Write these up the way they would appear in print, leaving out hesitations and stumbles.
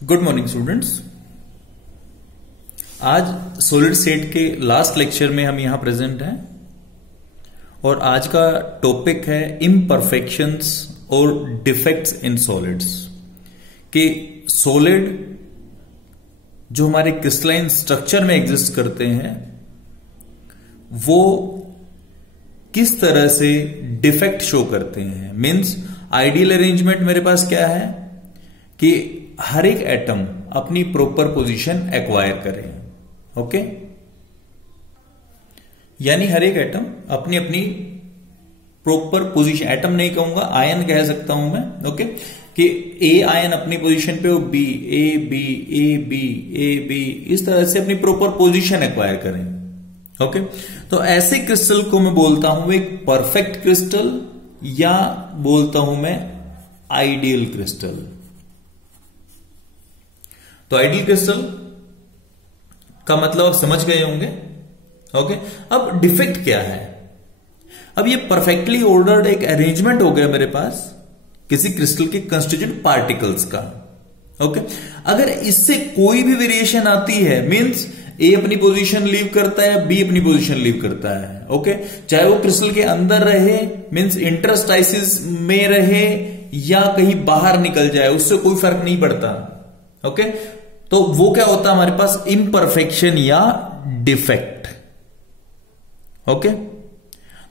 Good morning students. आज solid state के last lecture में हम यहां प्रेजेंट हैं और आज का टॉपिक है इम्परफेक्शंस और डिफेक्ट्स इन सॉलिड्स। कि सॉलिड जो हमारे क्रिस्टलाइन स्ट्रक्चर में एग्जिस्ट करते हैं वो किस तरह से डिफेक्ट शो करते हैं। मीन्स आइडियल अरेंजमेंट मेरे पास क्या है कि हर एक एटम अपनी प्रॉपर पोजीशन एक्वायर करे। ओके, यानी हर एक एटम अपनी अपनी प्रॉपर पोजीशन, एटम नहीं कहूंगा आयन कह सकता हूं मैं, ओके, कि ए आयन अपनी पोजीशन पे हो, B A B A B A B, इस तरह से अपनी प्रॉपर पोजीशन एक्वायर करें। ओके, तो ऐसे क्रिस्टल को मैं बोलता हूं एक परफेक्ट क्रिस्टल या बोलता हूं मैं आइडियल क्रिस्टल। तो आइडियल क्रिस्टल का मतलब आप समझ गए होंगे। ओके, अब डिफेक्ट क्या है। अब ये परफेक्टली ऑर्डर्ड एक अरेंजमेंट हो गया मेरे पास किसी क्रिस्टल के कंस्टिट्यूएंट पार्टिकल्स का। ओके, अगर इससे कोई भी वेरिएशन आती है, मींस ए अपनी पोजीशन लीव करता है, बी अपनी पोजीशन लीव करता है, ओके, चाहे वो क्रिस्टल के अंदर रहे, मींस इंटरस्टाइसिस में रहे या कहीं बाहर निकल जाए, उससे कोई फर्क नहीं पड़ता। ओके, तो वो क्या होता है हमारे पास इम्परफेक्शन या डिफेक्ट। ओके,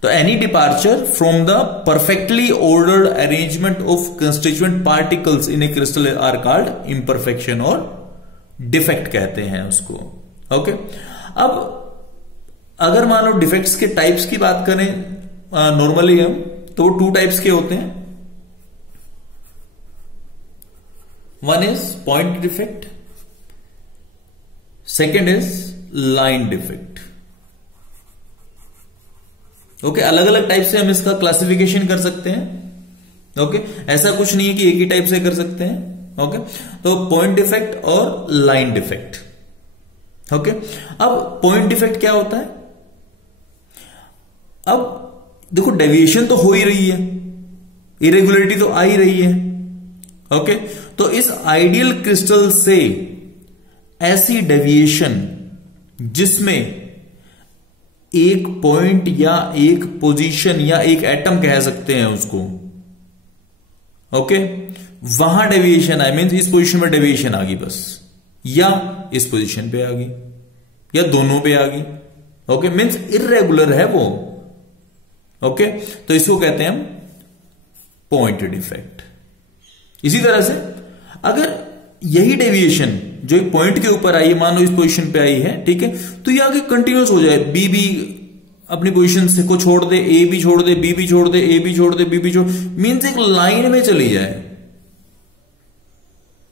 तो any departure from the perfectly ordered arrangement of constituent particles in a crystal are called imperfection और डिफेक्ट कहते हैं उसको। ओके, अब अगर मान लो डिफेक्ट्स के टाइप्स की बात करें नॉर्मली हम, तो वो टू टाइप्स के होते हैं। One is point defect, second is line defect. Okay, अलग अलग टाइप से हम इसका क्लासिफिकेशन कर सकते हैं। ओके, ऐसा कुछ नहीं है कि एक ही टाइप से कर सकते हैं। ओके, तो पॉइंट डिफेक्ट और लाइन डिफेक्ट। ओके, अब पॉइंट डिफेक्ट क्या होता है। अब देखो डेविएशन तो हो ही रही है, इरेगुलरिटी तो आ ही रही है। ओके, तो इस आइडियल क्रिस्टल से ऐसी डेविएशन जिसमें एक पॉइंट या एक पोजीशन या एक एटम कह सकते हैं उसको, ओके, वहां डेविएशन आए, मीन्स इस पोजीशन में डेविएशन आ गई बस, या इस पोजीशन पे आ गई या दोनों पे आ गई। ओके, मीन्स इरेगुलर है वो। ओके, तो इसको कहते हैं हम पॉइंट डिफेक्ट। इसी तरह से अगर यही डेविएशन जो एक पॉइंट के ऊपर आई है, मान लो इस पोजीशन पे आई है, ठीक है, तो ये आगे कंटिन्यूस हो जाए, बी भी अपनी पोजीशन से को छोड़ दे, ए भी छोड़ दे, बी भी छोड़ दे, ए भी छोड़ दे, बी भी छोड़, मीन्स एक लाइन में चली जाए।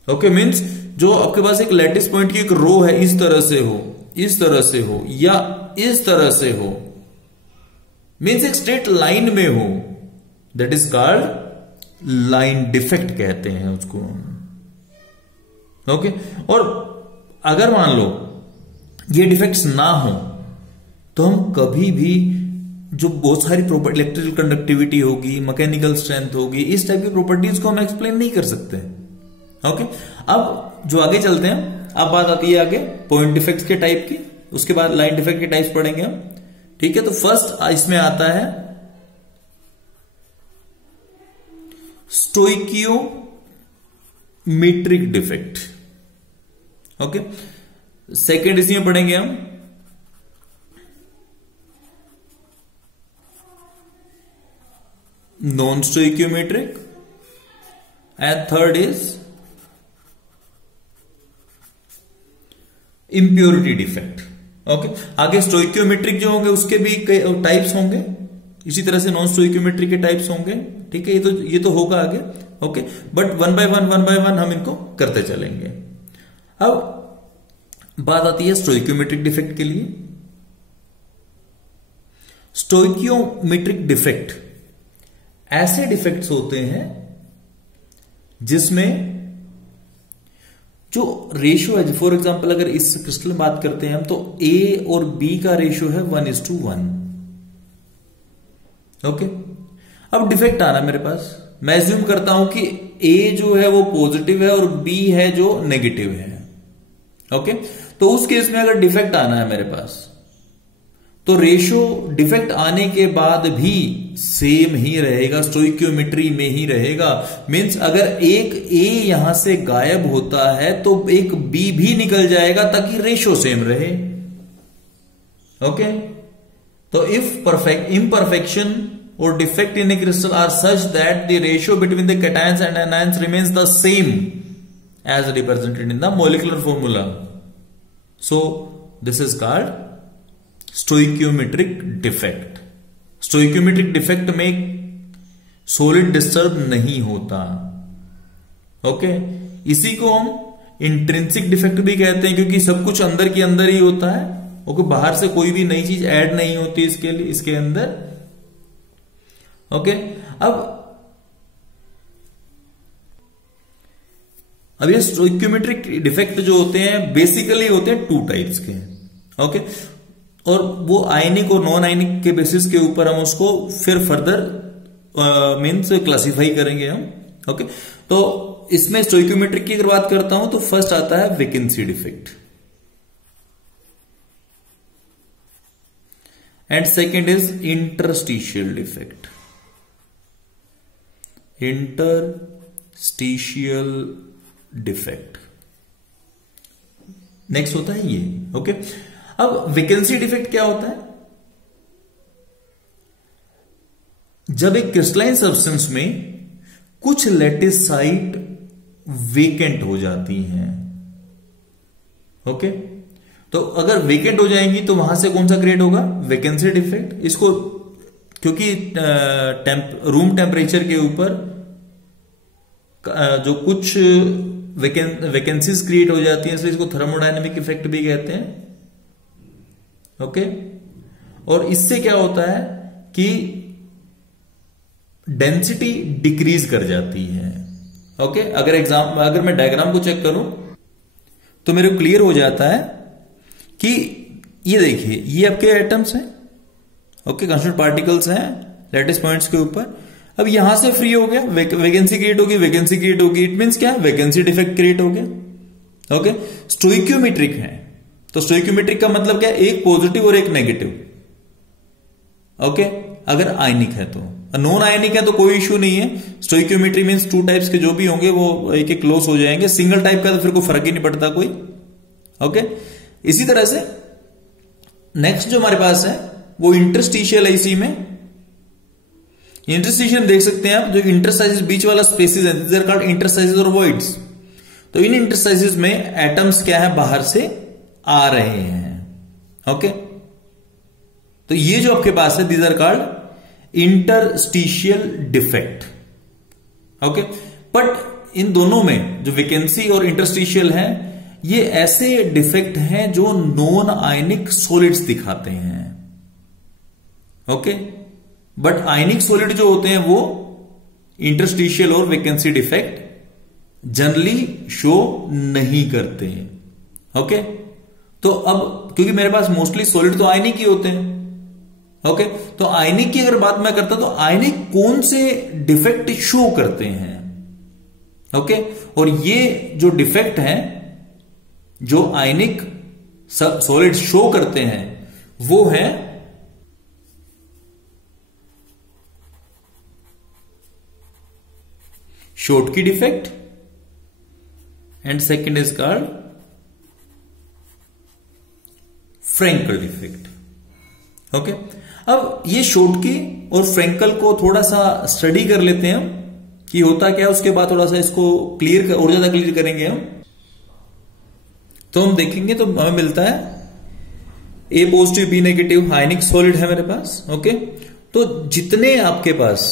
ओके, मीन्स जो आपके पास एक लैटिस पॉइंट की एक रो है, इस तरह से हो, इस तरह से हो या इस तरह से हो, मीन्स एक स्ट्रेट लाइन में हो, that is called line defect कहते हैं उसको। ओके, और अगर मान लो ये डिफेक्ट्स ना हो तो हम कभी भी जो बहुत सारी प्रॉपर्टी, इलेक्ट्रिकल कंडक्टिविटी होगी, मैकेनिकल स्ट्रेंथ होगी, इस टाइप की प्रॉपर्टीज को हम एक्सप्लेन नहीं कर सकते। ओके, अब जो आगे चलते हैं, अब बात आती है आगे पॉइंट डिफेक्ट्स के टाइप की, उसके बाद लाइन डिफेक्ट के टाइप्स पढ़ेंगे हम। ठीक है, तो फर्स्ट इसमें आता है स्टोइकियोमेट्रिक डिफेक्ट। ओके, सेकेंड इसमें पढ़ेंगे हम non stoichiometric and third is impurity defect. Okay, आगे स्टोइकियोमेट्रिक जो होंगे उसके भी कई टाइप्स होंगे, इसी तरह से नॉन स्टोइकियोमेट्रिक के टाइप्स होंगे। ठीक है, ये तो होगा आगे। Okay, but one by one हम इनको करते चलेंगे। अब बात आती है स्टोइकियोमेट्रिक डिफेक्ट के लिए। स्टोइकियोमेट्रिक डिफेक्ट ऐसे डिफेक्ट्स होते हैं जिसमें जो रेशियो है, फॉर एग्जांपल अगर इस क्रिस्टल में बात करते हैं हम, तो ए और बी का रेशियो है 1:1। ओके, अब डिफेक्ट आ रहा है मेरे पास, मैं एज्यूम करता हूं कि ए जो है वो पॉजिटिव है और बी है जो नेगेटिव है। ओके, तो उस केस में अगर डिफेक्ट आना है मेरे पास, तो रेशो डिफेक्ट आने के बाद भी सेम ही रहेगा, स्टोइक्योमेट्री में ही रहेगा। मींस अगर एक ए यहां से गायब होता है तो एक बी भी निकल जाएगा ताकि रेशो सेम रहे। ओके, तो if imperfection or defect in a crystal are such that the ratio between the cations and anions remains the same as represented in the molecular formula, so this is called stoichiometric defect। stoichiometric defect में solid disturb नहीं होता। Okay, इसी को हम intrinsic defect भी कहते हैं, क्योंकि सब कुछ अंदर के अंदर ही होता है। ओके, बाहर से कोई भी नई चीज ऐड नहीं होती इसके अंदर। ओके, अब ये स्टोइक्योमेट्रिक डिफेक्ट जो होते हैं बेसिकली होते हैं 2 टाइप्स के। ओके, और वो आयनिक और नॉन आयनिक के बेसिस के ऊपर हम उसको फिर फर्दर मीन्स क्लासिफाई करेंगे हम। ओके, तो इसमें स्टोइक्योमेट्रिक की अगर बात करता हूं तो फर्स्ट आता है vacancy defect and second is interstitial defect. Interstitial defect next होता है ये। ओके, अब वैकेंसी डिफेक्ट क्या होता है? जब एक क्रिस्टलाइन सब्सटेंस में कुछ लैटिस साइट वेकेंट हो जाती हैं। ओके, तो अगर वेकेंट हो जाएंगी तो वहां से कौन सा क्रिएट होगा? Vacancy defect. इसको क्योंकि रूम टेम्परेचर के ऊपर जो कुछ वैकेंसीज क्रिएट हो जाती हैं, इसलिए इसको थर्मोडायनेमिक इफेक्ट भी कहते हैं। ओके, और इससे क्या होता है कि डेंसिटी डिक्रीज कर जाती है। ओके, अगर मैं डायग्राम को चेक करूं तो मेरे को क्लियर हो जाता है कि ये देखिए, ये आपके एटम्स हैं। ओके, कंस्टिट्यूएंट पार्टिकल्स हैं लैटिस पॉइंट्स के ऊपर। अब यहां से फ्री हो गया, वैकेंसी क्रिएट होगी, वैकेंसी क्रिएट होगी, इट मींस क्या? वैकेंसी डिफेक्ट क्रिएट हो गया। ओके, स्टोइक्योमेट्रिक है तो स्टोइक्योमेट्रिक का मतलब क्या? एक पॉजिटिव और एक नेगेटिव। ओके, अगर आयनिक है तो। नॉन आयनिक है तो कोई इश्यू नहीं है। स्टोइक्योमेट्री मींस 2 टाइप्स के जो भी होंगे वो एक एक क्लोज हो जाएंगे। सिंगल टाइप का तो फिर कोई फर्क ही नहीं पड़ता कोई। ओके, इसी तरह से नेक्स्ट जो हमारे पास है वो इंटरस्टिशियल है। इसी में इंटरस्टिशियल देख सकते हैं आप, जो इंटरस्टाइसिस बीच वाला स्पेसेस है, दे आर कॉल्ड इंटरस्टाइसिस और वॉइड्स। तो इन इंटरस्टाइसिस में एटम्स क्या है? बाहर से आ रहे हैं। ओके, तो ये जो आपके पास है, these are called interstitial defect. Okay, but इन दोनों में जो वैकेंसी और इंटरस्टिशियल है, ये ऐसे डिफेक्ट हैं जो नॉन आयनिक सॉलिड्स दिखाते हैं। ओके, बट आयनिक सॉलिड जो होते हैं वो इंटरस्टिशियल और वैकेंसी डिफेक्ट जनरली शो नहीं करते हैं। ओके, तो अब क्योंकि मेरे पास मोस्टली सॉलिड तो आयनिक ही होते हैं। ओके, तो आयनिक की अगर बात मैं करता तो आयनिक कौन से डिफेक्ट शो करते हैं? ओके, और ये जो डिफेक्ट है जो आयनिक सॉलिड शो करते हैं वो है Schottky defect and second is called Frenkel defect. Okay, अब ये शॉटकी और फ्रेंकल को थोड़ा सा स्टडी कर लेते हैं हम कि होता क्या है, उसके बाद थोड़ा सा इसको और ज्यादा क्लियर करेंगे हम। तो हम देखेंगे तो हमें मिलता है A positive B negative ionic solid है मेरे पास। ओके, तो जितने आपके पास,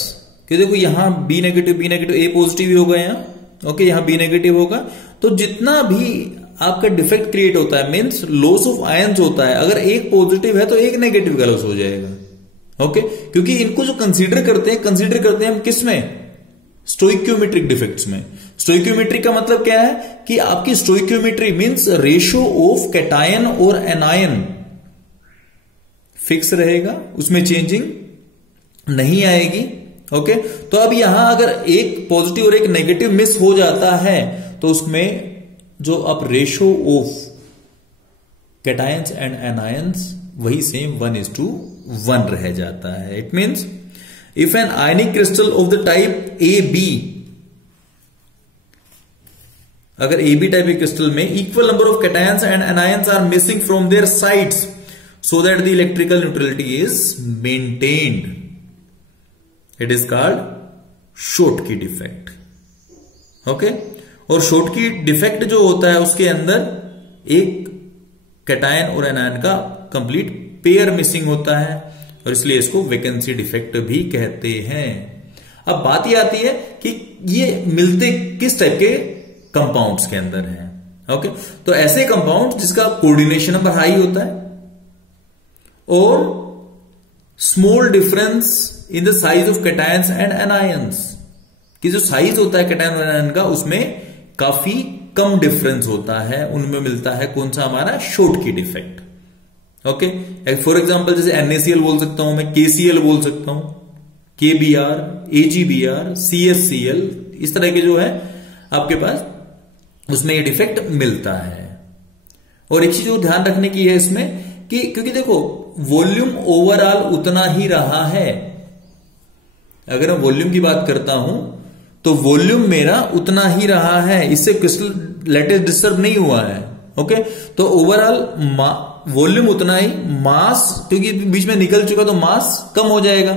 कि देखो यहां बी नेगेटिव ए पॉजिटिव ही होगा यहां। ओके, यहां बी नेगेटिव होगा, तो जितना भी आपका डिफेक्ट क्रिएट होता है मींस लॉस ऑफ आयंस होता है, अगर एक पॉजिटिव है तो एक नेगेटिव का लॉस हो जाएगा। ओके, क्योंकि इनको जो कंसीडर करते हैं हम किस में? स्टोइक्योमेट्रिक डिफेक्ट्स में। स्टोइक्योमेट्रिक का मतलब क्या है कि आपकी stoichiometry means ratio of cation और एनायन फिक्स रहेगा, उसमें चेंजिंग नहीं आएगी। ओके, तो अब यहां अगर एक पॉजिटिव और एक नेगेटिव मिस हो जाता है तो उसमें जो अब ratio of cations and anions वही सेम 1:1 रह जाता है. It means if an ionic crystal of the type A B, अगर ए बी टाइप क्रिस्टल में equal number of cations and anions are missing from their sides so that the electrical neutrality is maintained, it is called Schottky defect. Okay, और Schottky defect जो होता है उसके अंदर एक cation और anion का कंप्लीट पेयर मिसिंग होता है और इसलिए इसको वैकेंसी डिफेक्ट भी कहते हैं. अब बात यह आती है कि ये मिलते किस टाइप के कंपाउंड्स के अंदर हैं. ओके, तो ऐसे कंपाउंड जिसका कोऑर्डिनेशन नंबर हाई होता है और small difference in the size of cations and anions, कि जो साइज होता है कैटायन और एनायन का उसमें काफी कम डिफरेंस होता है, उनमें मिलता है कौन सा हमारा Schottky defect. Okay, for example जैसे NaCl बोल सकता हूं मैं, KCl बोल सकता हूं, KBr, AgBr, CSCl, इस तरह के जो है आपके पास उसमें ये डिफेक्ट मिलता है. और एक चीज जो ध्यान रखने की है इसमें कि क्योंकि देखो वॉल्यूम ओवरऑल उतना ही रहा है. अगर मैं वॉल्यूम की बात करता हूं तो वॉल्यूम मेरा उतना ही रहा है, इससे क्रिस्टल लैटिस डिस्टर्ब नहीं हुआ है. ओके, तो ओवरऑल वॉल्यूम उतना ही, मास क्योंकि बीच में निकल चुका तो मास कम हो जाएगा.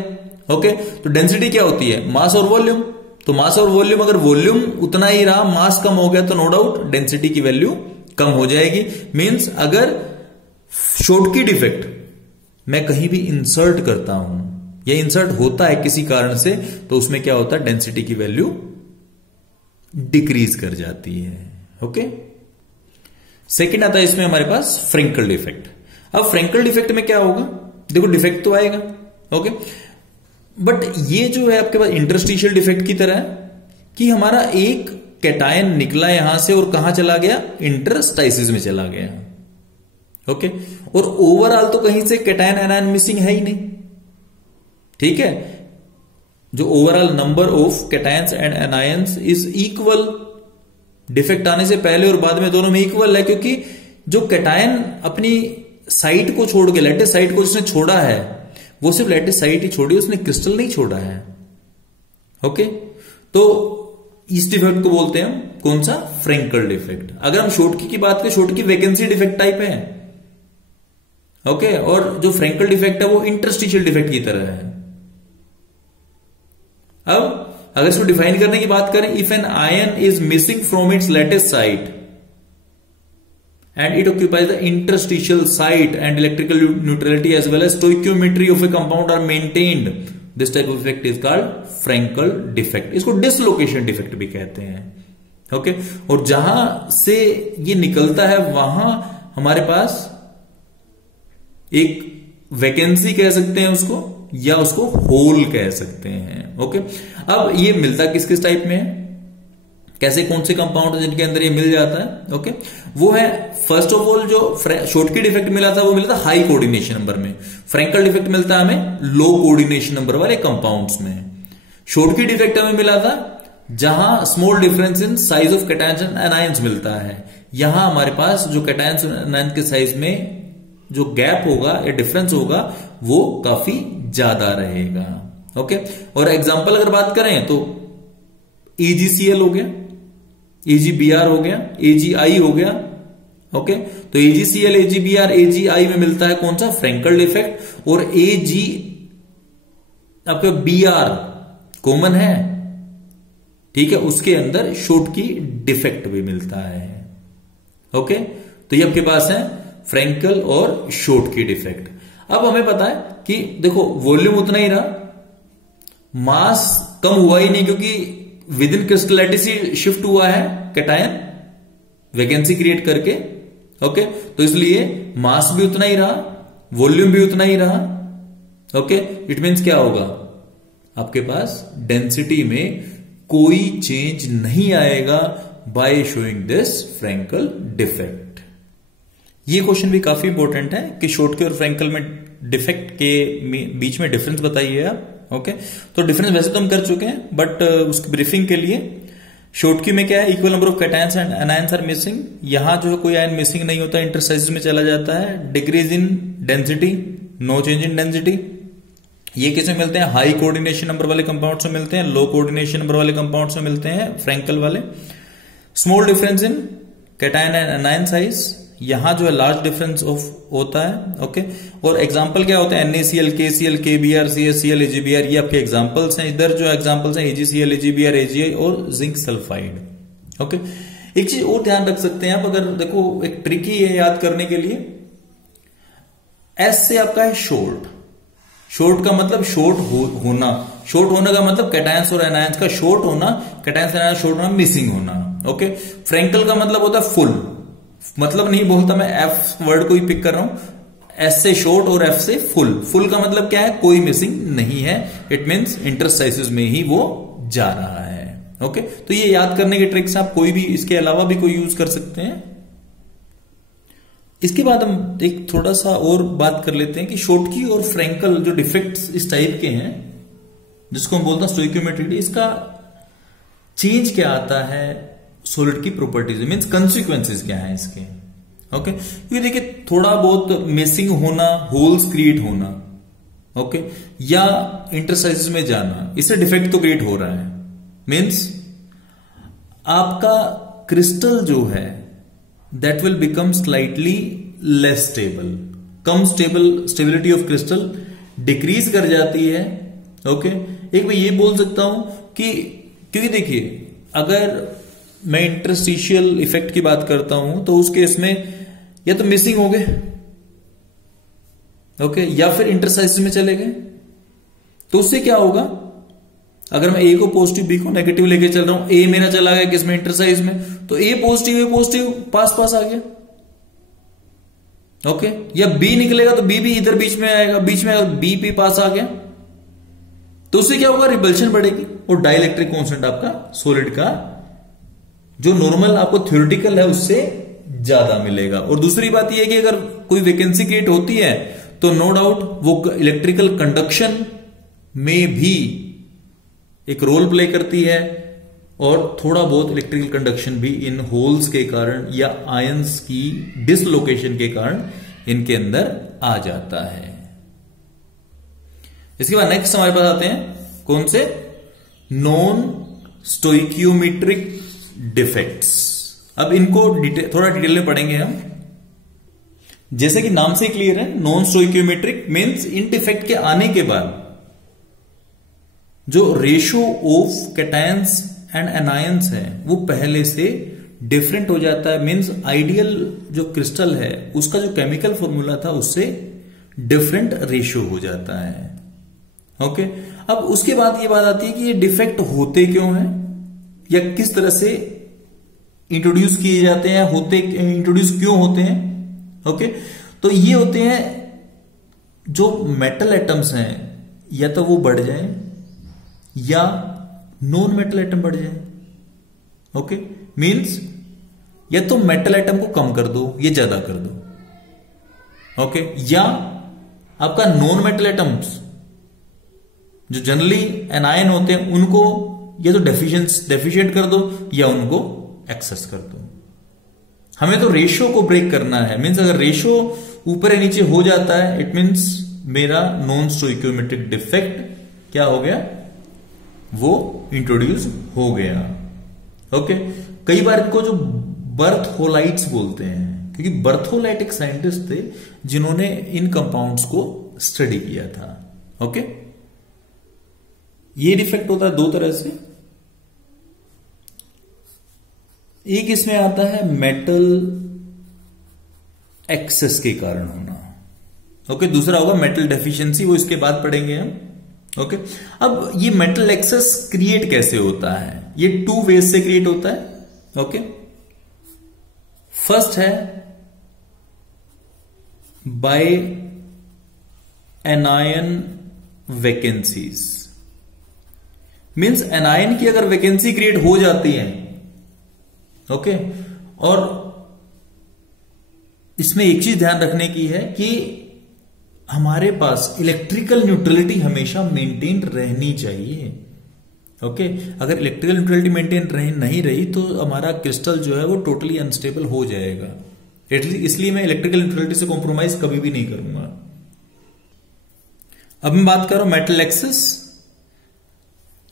ओके, तो डेंसिटी क्या होती है, मास और वॉल्यूम. तो मास और वॉल्यूम, अगर वॉल्यूम उतना ही रहा, मास कम हो गया तो नो डाउट डेंसिटी की वैल्यू कम हो जाएगी. मीन्स अगर शॉटकी डिफेक्ट मैं कहीं भी इंसर्ट करता हूं या इंसर्ट होता है किसी कारण से तो उसमें क्या होता है, डेंसिटी की वैल्यू डिक्रीज कर जाती है. ओके, सेकंड आता है इसमें हमारे पास फ्रेंकल डिफेक्ट. अब फ्रेंकल डिफेक्ट में क्या होगा, देखो डिफेक्ट तो आएगा. ओके, बट ये जो है आपके पास इंटरस्टिशियल डिफेक्ट की तरह है कि हमारा एक कैटायन निकला यहां से और कहां चला गया, इंटरस्टाइसिस में चला गया. ओके, और ओवरऑल तो कहीं से कैटायन एनायन मिसिंग है ही नहीं. ठीक है, जो overall number of cations and anions is equal. Defect आने से पहले और बाद में दोनों में इक्वल है, क्योंकि जो कैटायन अपनी साइट को छोड़ के, लैटिस साइट को जिसने छोड़ा है वो सिर्फ लैटिस साइट ही छोड़ी, उसने क्रिस्टल नहीं छोड़ा है. ओके, तो इस डिफेक्ट को बोलते हैं हम कौन सा, फ्रेंकल डिफेक्ट. अगर हम शॉटकी की बात करें, शॉटकी वैकेंसी डिफेक्ट टाइप है. ओके, और जो फ्रेंकल डिफेक्ट है वो इंटरस्टिशियल डिफेक्ट की तरह है. अब अगर इसको डिफाइन करने की बात करें, if an ion is missing from its lattice site and it occupies the interstitial site and electrical neutrality as well as stoichiometry of a compound are maintained, this type of effect is called Frenkel defect. इसको dislocation defect भी कहते हैं. Okay, और जहां से ये निकलता है वहां हमारे पास एक वैकेंसी कह सकते हैं उसको, या उसको होल कह सकते हैं. ओके, अब ये मिलता किस किस टाइप में है, कैसे, कौन से कंपाउंड जिनके अंदर ये मिल जाता है. ओके, वो है फर्स्ट ऑफ ऑल जो शॉटकी डिफेक्ट मिला था वो मिला था हाई कोऑर्डिनेशन नंबर में. फ्रेंकल डिफेक्ट मिलता है हमें लो कोऑर्डिनेशन नंबर वाले कंपाउंड्स में. शॉटकी डिफेक्ट हमें मिला था जहां small difference in size of cations and anions मिलता है. यहां हमारे पास जो कैटायंस और एनायंस के साइज में जो गैप होगा या डिफरेंस होगा वो काफी ज्यादा रहेगा. ओके, और एग्जांपल अगर बात करें तो AgCl हो गया, AgBr हो गया, AgI हो गया. ओके, तो AgCl, AgBr, AgI में मिलता है कौन सा, फ्रेंकल डिफेक्ट. और Ag आपका Br कॉमन है, ठीक है, उसके अंदर शॉटकी डिफेक्ट भी मिलता है. ओके, तो ये आपके पास है फ्रेंकल और शॉटकी डिफेक्ट. अब हमें पता है कि देखो वॉल्यूम उतना ही रहा, मास कम हुआ ही नहीं, क्योंकि with in crystal lattice he shift हुआ है कैटायन वैकेंसी क्रिएट करके. ओके, तो इसलिए मास भी उतना ही रहा, वॉल्यूम भी उतना ही रहा. ओके, इट मीन्स क्या होगा, आपके पास डेंसिटी में कोई चेंज नहीं आएगा by showing this Frenkel defect. ये क्वेश्चन भी काफी इंपॉर्टेंट है कि शॉटकी और फ्रेंकल में डिफेक्ट के बीच में डिफरेंस बताइए आप. ओके, तो डिफरेंस वैसे तो हम कर चुके हैं, बट उसकी ब्रीफिंग के लिए शॉर्टकी में क्या है, equal number of cations and anions are missing. यहां जो है कोई आयन मिसिंग नहीं होता, इंटरस्टाइसिस में चला जाता है। Decrease in density, no change in density. ये किसमें मिलते हैं, हाई कोऑर्डिनेशन नंबर वाले कंपाउंड्स में मिलते हैं, लो कोऑर्डिनेशन नंबर वाले कंपाउंड्स में मिलते हैं, फ्रैंकल वाले। Small difference in cation and anion size, यहां जो है लार्ज डिफरेंस ऑफ होता है। ओके, और एग्जांपल क्या होता है, NaCl, KCl, KBr, CaCl, AgBr, ये आपके एग्जांपल्स हैं। इधर जो एग्जांपल्स हैं AgCl, AgBr, AgI और जिंक सल्फाइड। ओके, एक चीज और ध्यान रख सकते हैं आप, अगर देखो एक ट्रिकी है याद करने के लिए, S से आपका है शॉर्ट। शॉर्ट का मतलब शॉर्ट होना, शॉर्ट होने का मतलब कैटायंस और एनायंस का शॉर्ट होना, कैटायंस और एनायंस शॉर्ट होना, मिसिंग होना। ओके, फ्रैंकल का मतलब होता है फुल, मतलब नहीं बोलता मैं F वर्ड को ही पिक कर रहा हूं, S से शॉर्ट और F से फुल। फुल का मतलब क्या है, कोई मिसिंग नहीं है, इट मींस इंटरस्टाइसिस में ही वो जा रहा है। ओके, तो ये याद करने के ट्रिक्स आप कोई भी इसके अलावा भी कोई यूज कर सकते हैं। इसके बाद हम एक थोड़ा सा और बात कर लेते हैं कि शॉर्टकी और फ्रैंकल जो डिफेक्ट्स इस टाइप के हैं, जिसको हम बोलते हैं स्टोइकियोमेट्री, इसका चेंज क्या आता है सॉलिड की प्रॉपर्टीज, मींस कंसिक्वेंसेस क्या है इसके। ओके, क्योंकि देखिए थोड़ा बहुत मिसिंग होना, होल्स क्रिएट होना, ओके, या इंटरस्टाइसिस में जाना, इससे डिफेक्ट तो क्रिएट हो रहा है। मींस आपका क्रिस्टल जो है that will become slightly less stable, come stability of crystal decrease कर जाती है। ओके, एक मैं ये बोल सकता हूं कि क्योंकि देखिए अगर मैं इंटरस्टिशियल इफेक्ट की बात करता हूं तो उस केस में या तो मिसिंग हो गए, ओके, या फिर इंटरस्टाइसिस में चले गए। तो उससे क्या होगा, अगर मैं ए को पॉजिटिव बी को नेगेटिव लेके चल रहा हूं, ए मेरा चला गया किसमें, इंटरसाइज में, तो ए पॉजिटिव पास पास आ गया। ओके, या बी निकलेगा तो बी भी इधर बीच में आएगा, बीच में अगर बी भी पास आ गया तो उससे क्या होगा, रिपल्शन बढ़ेगी और डाइलेक्ट्रिक कांस्टेंट आपका सॉलिड का जो नॉर्मल आपको थ्योरेटिकल है उससे ज्यादा मिलेगा। और दूसरी बात यह है कि अगर कोई वैकेंसी क्रिएट होती है तो नो डाउट वो इलेक्ट्रिकल कंडक्शन में भी एक रोल प्ले करती है, और थोड़ा बहुत इलेक्ट्रिकल कंडक्शन भी इन होल्स के कारण या आयंस की डिसलोकेशन के कारण इनके अंदर आ जाता है। इसके बाद नेक्स्ट हमारे पास आते हैं कौन से, नॉन स्टोइकियोमेट्रिक डिफेक्ट्स। अब इनको थोड़ा डिटेल में पढ़ेंगे हम। जैसे कि नाम से क्लियर है, नॉन स्टोइकियोमेट्रिक मींस इन डिफेक्ट के आने के बाद जो ratio of cations and anions है वो पहले से डिफरेंट हो जाता है। मींस आइडियल जो क्रिस्टल है उसका जो केमिकल फॉर्मूला था उससे डिफरेंट रेशो हो जाता है। ओके, अब उसके बाद ये बात आती है कि ये डिफेक्ट होते क्यों हैं या किस तरह से इंट्रोड्यूस किए जाते हैं, इंट्रोड्यूस क्यों होते हैं। ओके, तो ये होते हैं जो मेटल एटम्स हैं या तो वो बढ़ जाएं या नॉन मेटल एटम बढ़ जाए। ओके, मींस या तो मेटल एटम को कम कर दो या ज्यादा कर दो। ओके, या आपका नॉन मेटल एटम्स जो जनरली एनायन होते हैं उनको या तो डेफिशिएंट कर दो या उनको एक्सेस कर दो। हमें तो रेशो को ब्रेक करना है। मींस अगर रेशो ऊपर या नीचे हो जाता है इट मींस मेरा नॉन स्टोइकियोमेट्रिक डिफेक्ट क्या हो गया, वो इंट्रोड्यूस हो गया। ओके, कई बार इनको जो बर्थोलाइट्स बोलते हैं, क्योंकि बर्थोलाइट एक साइंटिस्ट थे जिन्होंने इन कंपाउंड्स को स्टडी किया था। ओके, ये डिफेक्ट होता है दो तरह से। एक इसमें आता है मेटल एक्सेस के कारण होना। ओके, दूसरा होगा मेटल डेफिशिएंसी, वो इसके बाद पढ़ेंगे हम। ओके, अब ये मेटल एक्सेस क्रिएट कैसे होता है, ये टू वेज से क्रिएट होता है। ओके, फर्स्ट है by anion vacancies. Means anion की अगर वैकेंसी क्रिएट हो जाती है, ओके, और इसमें एक चीज ध्यान रखने की है कि हमारे पास इलेक्ट्रिकल न्यूट्रलिटी हमेशा मेंटेन रहनी चाहिए। ओके अगर इलेक्ट्रिकल न्यूट्रलिटी मेंटेन नहीं रही तो हमारा क्रिस्टल जो है वो टोटली अनस्टेबल हो जाएगा। इसलिए मैं इलेक्ट्रिकल न्यूट्रलिटी से कॉम्प्रोमाइज कभी भी नहीं करूंगा। अब मैं बात कर रहा हूं मेटल एक्सेस।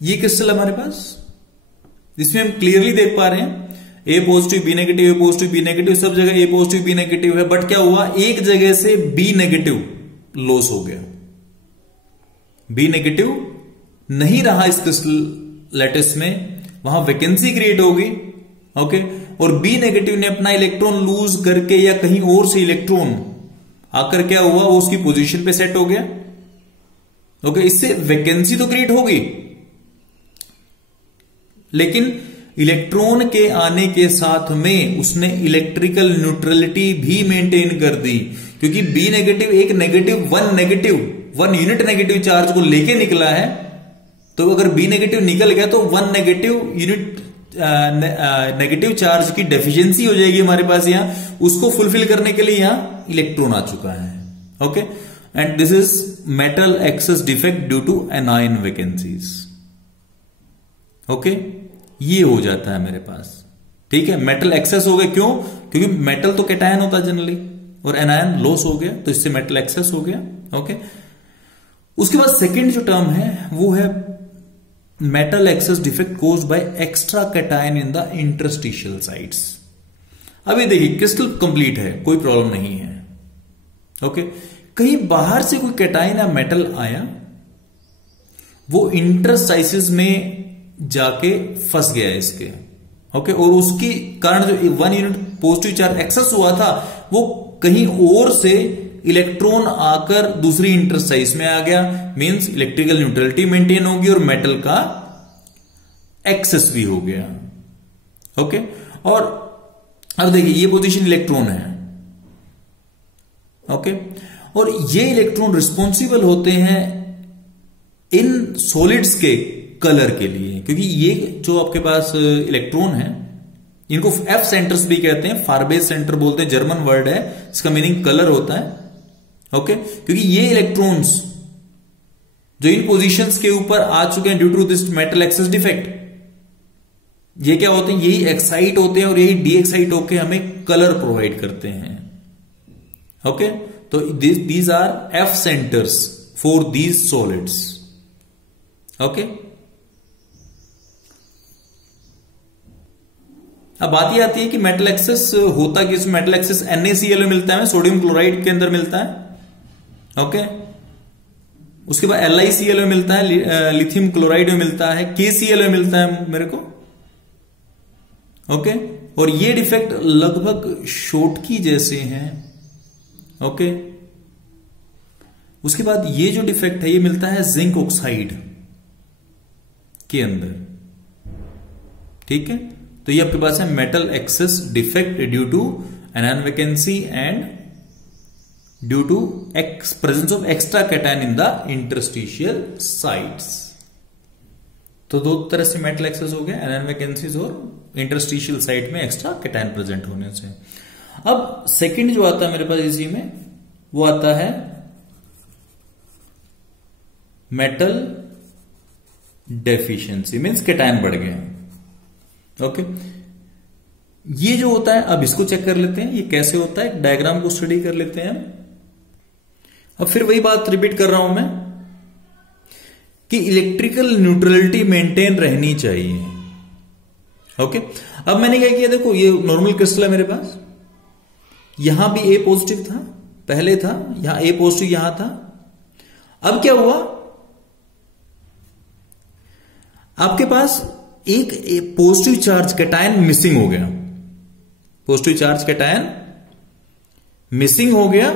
ये क्रिस्टल हमारे पास, जिसमें हम क्लियरली देख पा रहे हैं ए पॉजिटिव बी नेगेटिव, ए पॉजिटिव बी नेगेटिव, सब जगह ए पॉजिटिव बी नेगेटिव है। बट क्या हुआ, एक जगह से बी नेगेटिव लॉस हो गया। बी नेगेटिव नहीं रहा इस क्रिस्टल लैटिस में, वहां वैकेंसी क्रिएट होगी। ओके और बी नेगेटिव ने अपना इलेक्ट्रॉन लूज करके या कहीं और से इलेक्ट्रॉन आकर क्या हुआ, वो उसकी पोजीशन पे सेट हो गया। ओके इससे वैकेंसी तो क्रिएट होगी, लेकिन इलेक्ट्रॉन के आने के साथ में उसने इलेक्ट्रिकल न्यूट्रलिटी भी मेंटेन कर दी, क्योंकि बी नेगेटिव एक वन यूनिट नेगेटिव चार्ज को लेके निकला है। तो अगर बी नेगेटिव निकल गया तो one negative unit negative charge की डेफिशिएंसी हो जाएगी हमारे पास यहां, उसको फुलफिल करने के लिए यहां इलेक्ट्रॉन आ चुका है। Okay and this is metal excess defect due to anion vacancies. Okay ये हो जाता है मेरे पास, ठीक है। मेटल एक्सेस हो गया, क्यों? क्योंकि मेटल तो कैटायन होता है जनरली, और एनायन लॉस हो गया तो इससे मेटल एक्सेस हो गया। ओके उसके बाद सेकंड जो टर्म है वो है metal excess defect caused by extra cation in the interstitial sites. अभी देखिए क्रिस्टल कंप्लीट है, कोई प्रॉब्लम नहीं है। ओके कहीं बाहर से कोई कैटायन या मेटल आया, वो इंटरस्टाइसिस में जाके फंस गया इसके। ओके और उसके कारण जो one unit positive charge excess हुआ था, वो कहीं और से इलेक्ट्रॉन आकर दूसरी इंटरस्टाइस में आ गया। मींस इलेक्ट्रिकल न्यूट्रलिटी मेंटेन होगी और मेटल का एक्सेस भी हो गया। ओके और अब देखिए ये पोजीशन इलेक्ट्रॉन है। ओके और ये इलेक्ट्रॉन रिस्पॉन्सिबल होते हैं इन सॉलिड्स के कलर के लिए, क्योंकि ये जो आपके पास इलेक्ट्रॉन है इनको एफ सेंटर्स भी कहते हैं, फारबेस सेंटर बोलते हैं, जर्मन वर्ड है, इसका मीनिंग कलर होता है। ओके क्योंकि ये इलेक्ट्रॉन्स जो इन पोजीशंस के ऊपर आ चुके हैं due to this metal excess defect, ये क्या होते हैं, यही एक्साइट होते हैं और यही डी एक्साइट होकर हमें कलर प्रोवाइड करते हैं। ओके तो these R F centres for these solids. Okay अब बात ये आती है कि मेटल एक्सेस होता कि इसमें मेटल एक्सेस NaCl में मिलता है, सोडियम क्लोराइड के अंदर मिलता है। ओके उसके बाद LiCl में मिलता है, लिथियम क्लोराइड में मिलता है, KCl में मिलता है मेरे को। ओके और ये डिफेक्ट लगभग शॉटकी जैसे हैं। ओके उसके बाद ये जो डिफेक्ट है ये मिलता है जिंक ऑक्साइड के अंदर, ठीक है। तो ये आपके पास है metal excess defect due to anion vacancy and due to presence of extra cation in the interstitial sites. तो दो तरह से मेटल एक्सेस हो गया, एनायन वैकेंसीज और इंटरस्टिशियल साइट में एक्स्ट्रा कैटायन प्रेजेंट होने से। अब सेकंड जो आता है मेरे पास इसी में वो आता है मेटल डेफिशिएंसी, मींस कैटायन बढ़ गया। ओके ये जो होता है अब इसको चेक कर लेते हैं ये कैसे होता है, डायग्राम को स्टडी कर लेते हैं। अब फिर वही बात रिपीट कर रहा हूं मैं कि इलेक्ट्रिकल न्यूट्रलिटी मेंटेन रहनी चाहिए। ओके अब मैंने क्या किया, देखो ये नॉर्मल क्रिस्टल है मेरे पास, यहां भी ए पॉजिटिव था, पहले था यहां ए पॉजिटिव यहां था। अब क्या हुआ, आपके पास एक पॉजिटिव चार्ज कैटायन मिसिंग हो गया, पॉजिटिव चार्ज कैटायन मिसिंग हो गया।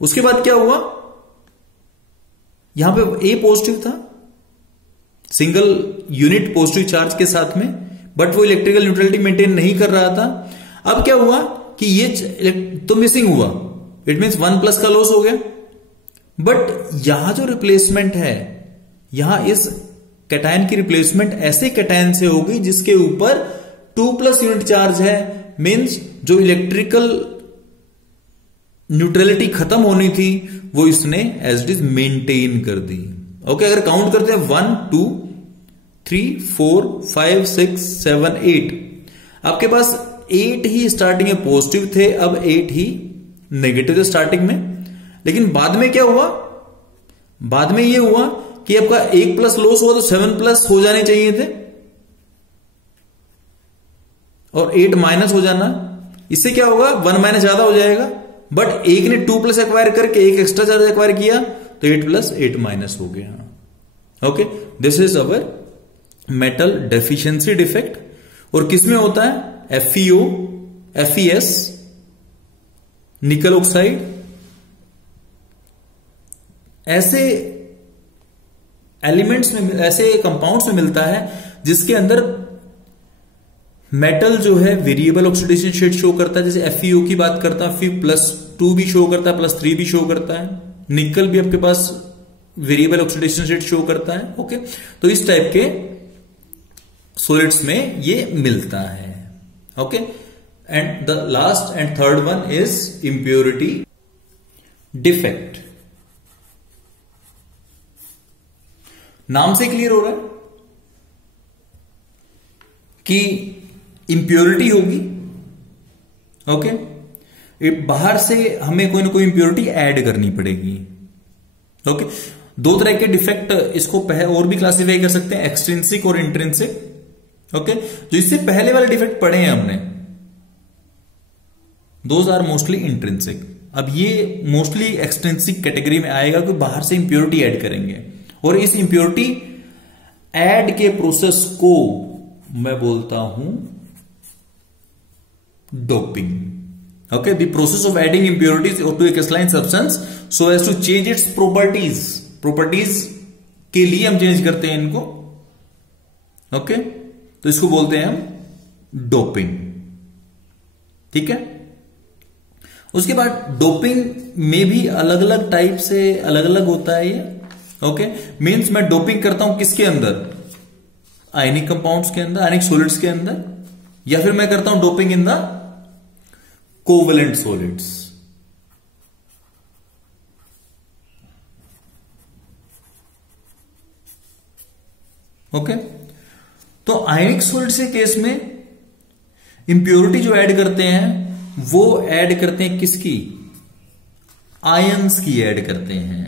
उसके बाद क्या हुआ, यहां पे ए पॉजिटिव था सिंगल यूनिट पॉजिटिव चार्ज के साथ में, बट वो इलेक्ट्रिकल न्यूट्रलिटी मेंटेन नहीं कर रहा था। अब क्या हुआ कि ये तो मिसिंग हुआ, इट मींस 1+ का लॉस हो गया। बट यहां जो रिप्लेसमेंट है, यहां इस कैटायन की रिप्लेसमेंट ऐसे कैटायन से होगी जिसके ऊपर 2+ यूनिट चार्ज है, मींस जो इलेक्ट्रिकल न्यूट्रलिटी खत्म होनी थी वो इसने एज इट इज मेंटेन कर दी। ओके, अगर काउंट करते हैं 1 2 3 4 5 6 7 8, आपके पास 8 ही स्टार्टिंग में पॉजिटिव थे, अब 8 ही नेगेटिव थे स्टार्टिंग में। लेकिन बाद में क्या हुआ, बाद में ये हुआ कि आपका 1 प्लस लॉस हुआ तो 7 प्लस हो जाने चाहिए थे और 8 माइनस हो जाना। इससे क्या होगा, 1 माइनस ज्यादा हो जाएगा, बट एक ने 2 प्लस एक्वायर करके एक एक्स्ट्रा चार्ज एक्वायर किया तो 8 प्लस 8 माइनस हो गया। Okay, this is our metal deficiency defect. और किसमें होता है, FeO, FeS, निकल ऑक्साइड, ऐसे एलिमेंट्स में, ऐसे कंपाउंड्स में मिलता है जिसके अंदर मेटल जो है वेरिएबल ऑक्सीडेशन स्टेट शो करता है। जैसे FeO की बात करता है, फिर +2 भी शो करता है, +3 भी शो करता है। निकल भी आपके पास वेरिएबल ऑक्सीडेशन स्टेट शो करता है। ओके, तो इस टाइप के सॉलिड्स में ये मिलता है। Okay, and the last and third one is impurity defect. नाम से क्लियर हो रहा है कि इंप्योरिटी होगी। ओके, बाहर से हमें कोई ना कोई इंप्योरिटी ऐड करनी पड़ेगी। ओके, दो तरह के डिफेक्ट इसको और भी क्लासिफाई कर सकते हैं, एक्सट्रिंसिक और इंट्रिंसिक। ओके, जो इससे पहले वाले डिफेक्ट पढ़े हैं हमने, दोज आर मोस्टली इंट्रिंसिक। अब ये मोस्टली एक्सट्रिंसिक कैटेगरी में आएगा कि बाहर से इंप्योरिटी ऐड करेंगे, और इस इंप्योरिटी ऐड के प्रोसेस को मैं बोलता हूं doping. Okay, the process of adding impurities to a crystalline substance so as to change its properties. Properties के लिए हम चेंज करते हैं इनको। ओके, तो इसको बोलते हैं हम डोपिंग। ठीक है, उसके बाद डोपिंग में भी अलग अलग टाइप से अलग अलग होता है ये। ओके, मीन्स मैं डोपिंग करता हूं किसके अंदर, आयनिक कंपाउंड्स के अंदर, आयनिक सॉलिड्स के अंदर, या फिर मैं करता हूं doping in the covalent solids. Okay, तो आयनिक सॉलिड्स के केस में इंप्योरिटी जो ऐड करते हैं वो ऐड करते हैं किसकी, आयंस की ऐड करते हैं।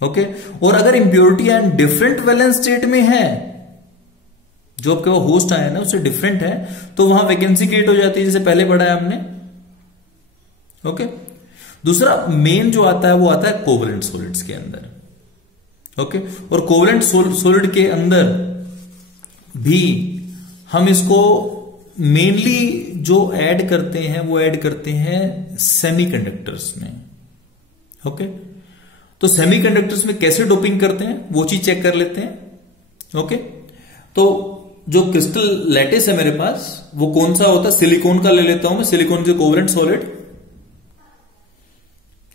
ओके, और अगर impurity and different valence state में है, जो आपके वो होस्ट आयन है उससे डिफरेंट है, तो वहां वैकेंसी क्रिएट हो जाती है, जैसे पहले पढ़ा है हमने। ओके, दूसरा मेन जो आता है वो आता है कोवेलेंट सॉलिड्स के अंदर। ओके, और कोवेलेंट सॉलिड के अंदर भी हम इसको मेनली जो ऐड करते हैं वो ऐड करते हैं सेमीकंडक्टर्स में। ओके, तो सेमीकंडक्टर्स में कैसे डोपिंग करते हैं वो चीज चेक कर लेते हैं। ओके, तो जो क्रिस्टल लैटिस है मेरे पास वो कौन सा होता है, सिलिकॉन का ले लेता हूं मैं, सिलिकॉन के कोवेलेंट सॉलिड।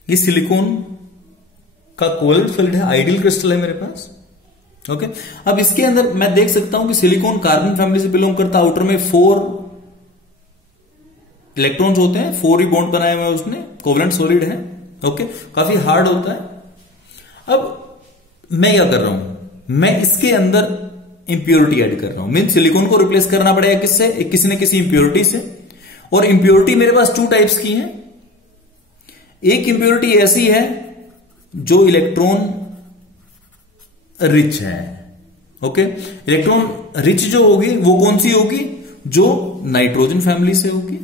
ये सिलिकॉन का कोवेलेंट सॉलिड है, आइडियल क्रिस्टल है मेरे पास। ओके, अब इसके अंदर मैं देख सकता हूं कि सिलिकॉन कार्बन फैमिली से बिलोंग करता है, आउटर में 4 इलेक्ट्रॉन्स होते हैं, 4 ही बॉन्ड बनाए हुए हैं उसने, कोवेलेंट सॉलिड है। ओके, काफी हार्ड होता है। अब मैं क्या कर रहा हूं, मैं इसके अंदर इंप्योरिटी ऐड कर रहा हूं, मीन सिलिकॉन को रिप्लेस करना पड़ेगा किससे, किसी न किसी इंप्योरिटी से। और इंप्योरिटी मेरे पास 2 टाइप्स की हैं। एक इंप्योरिटी ऐसी है जो इलेक्ट्रॉन रिच है। ओके, इलेक्ट्रॉन रिच जो होगी वो कौन सी होगी, जो नाइट्रोजन फैमिली से होगी,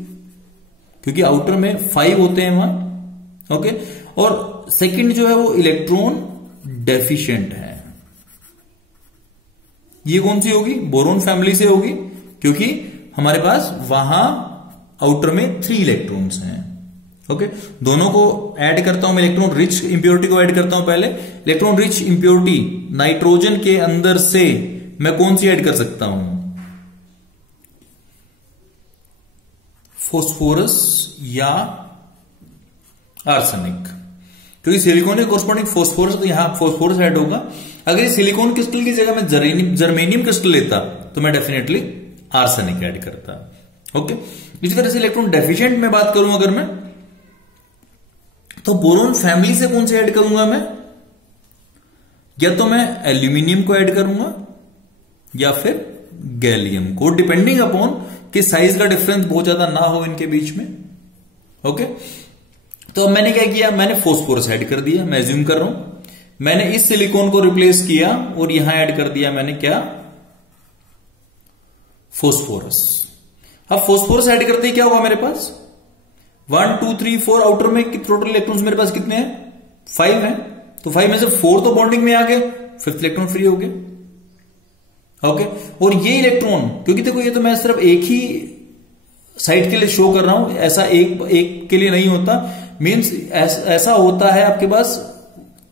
क्योंकि आउटर में 5 होते हैं वहां। ओके, और सेकंड जो है वो इलेक्ट्रॉन डेफिशिएंट है, ये कौन सी होगी, बोरोन फैमिली से होगी, क्योंकि हमारे पास वहां आउटर में 3 इलेक्ट्रॉन्स हैं। ओके, दोनों को ऐड करता हूं मैं, इलेक्ट्रॉन रिच इंप्योरिटी को ऐड करता हूं पहले। इलेक्ट्रॉन रिच इंप्योरिटी नाइट्रोजन के अंदर से मैं कौन सी ऐड कर सकता हूं, फॉस्फोरस या आर्सेनिक, क्योंकि सिलिकॉन के कोरस्पॉन्डिंग फॉस्फोरस, तो यहां फॉस्फोरस ऐड होगा। अगर सिलिकॉन क्रिस्टल की जगह मैं जर्मेनियम क्रिस्टल लेता तो मैं डेफिनेटली आर्सेनिक ऐड करता। ओके, इसी तरह से इलेक्ट्रॉन डेफिशिएंट में बात करूं अगर मैं, तो बोरोन फैमिली से कौन से ऐड करूंगा मैं? या तो मैं एल्यूमिनियम को ऐड करूंगा या फिर गैलियम को, डिपेंडिंग अपॉन कि साइज का डिफरेंस बहुत ज्यादा ना हो इनके बीच में। ओके, तो अब मैंने क्या किया, मैंने फास्फोरस ऐड कर दिया। मैं अज्यूम कर रहा हूं मैंने इस सिलिकॉन को रिप्लेस किया और यहां ऐड कर दिया मैंने क्या, फास्फोरस। अब फास्फोरस ऐड करते ही क्या होगा मेरे पास 1 2 3 4, आउटर में टोटल इलेक्ट्रॉन्स मेरे पास कितने हैं 5 हैं, तो 5 में से 4 तो बॉन्डिंग में आ गए, 5th इलेक्ट्रॉन फ्री हो गए। ओके, और ये इलेक्ट्रॉन, क्योंकि देखो ये तो मैं सिर्फ एक ही साइड के लिए शो कर रहा हूं, ऐसा एक के लिए नहीं होता, मींस ऐसा होता है आपके पास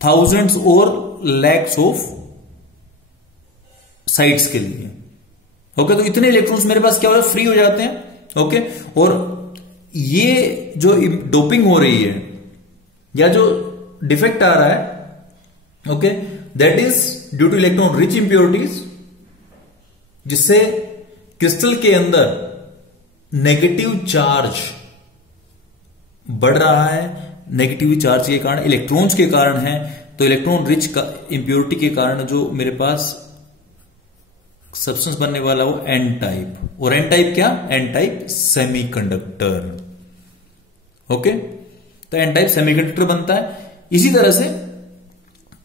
थाउजेंड्स और लैक्स ऑफ साइड्स के लिए। ओके, तो इतने इलेक्ट्रॉन्स मेरे पास क्या हो फ्री हो जाते हैं। ओके, और ये जो डोपिंग हो रही है या जो डिफेक्ट आ रहा है, okay, that is due two electron rich impurities, जिससे क्रिस्टल के अंदर नेगेटिव चार्ज बढ़ रहा है। नेगेटिव चार्ज के कारण, इलेक्ट्रॉन्स के कारण है, तो इलेक्ट्रॉन रिच का इंप्योरिटी के कारण जो मेरे पास सब्सटेंस बनने वाला वो एन टाइप। और एन टाइप क्या, एन टाइप सेमीकंडक्टर। ओके, तो एन टाइप सेमीकंडक्टर बनता है। इसी तरह से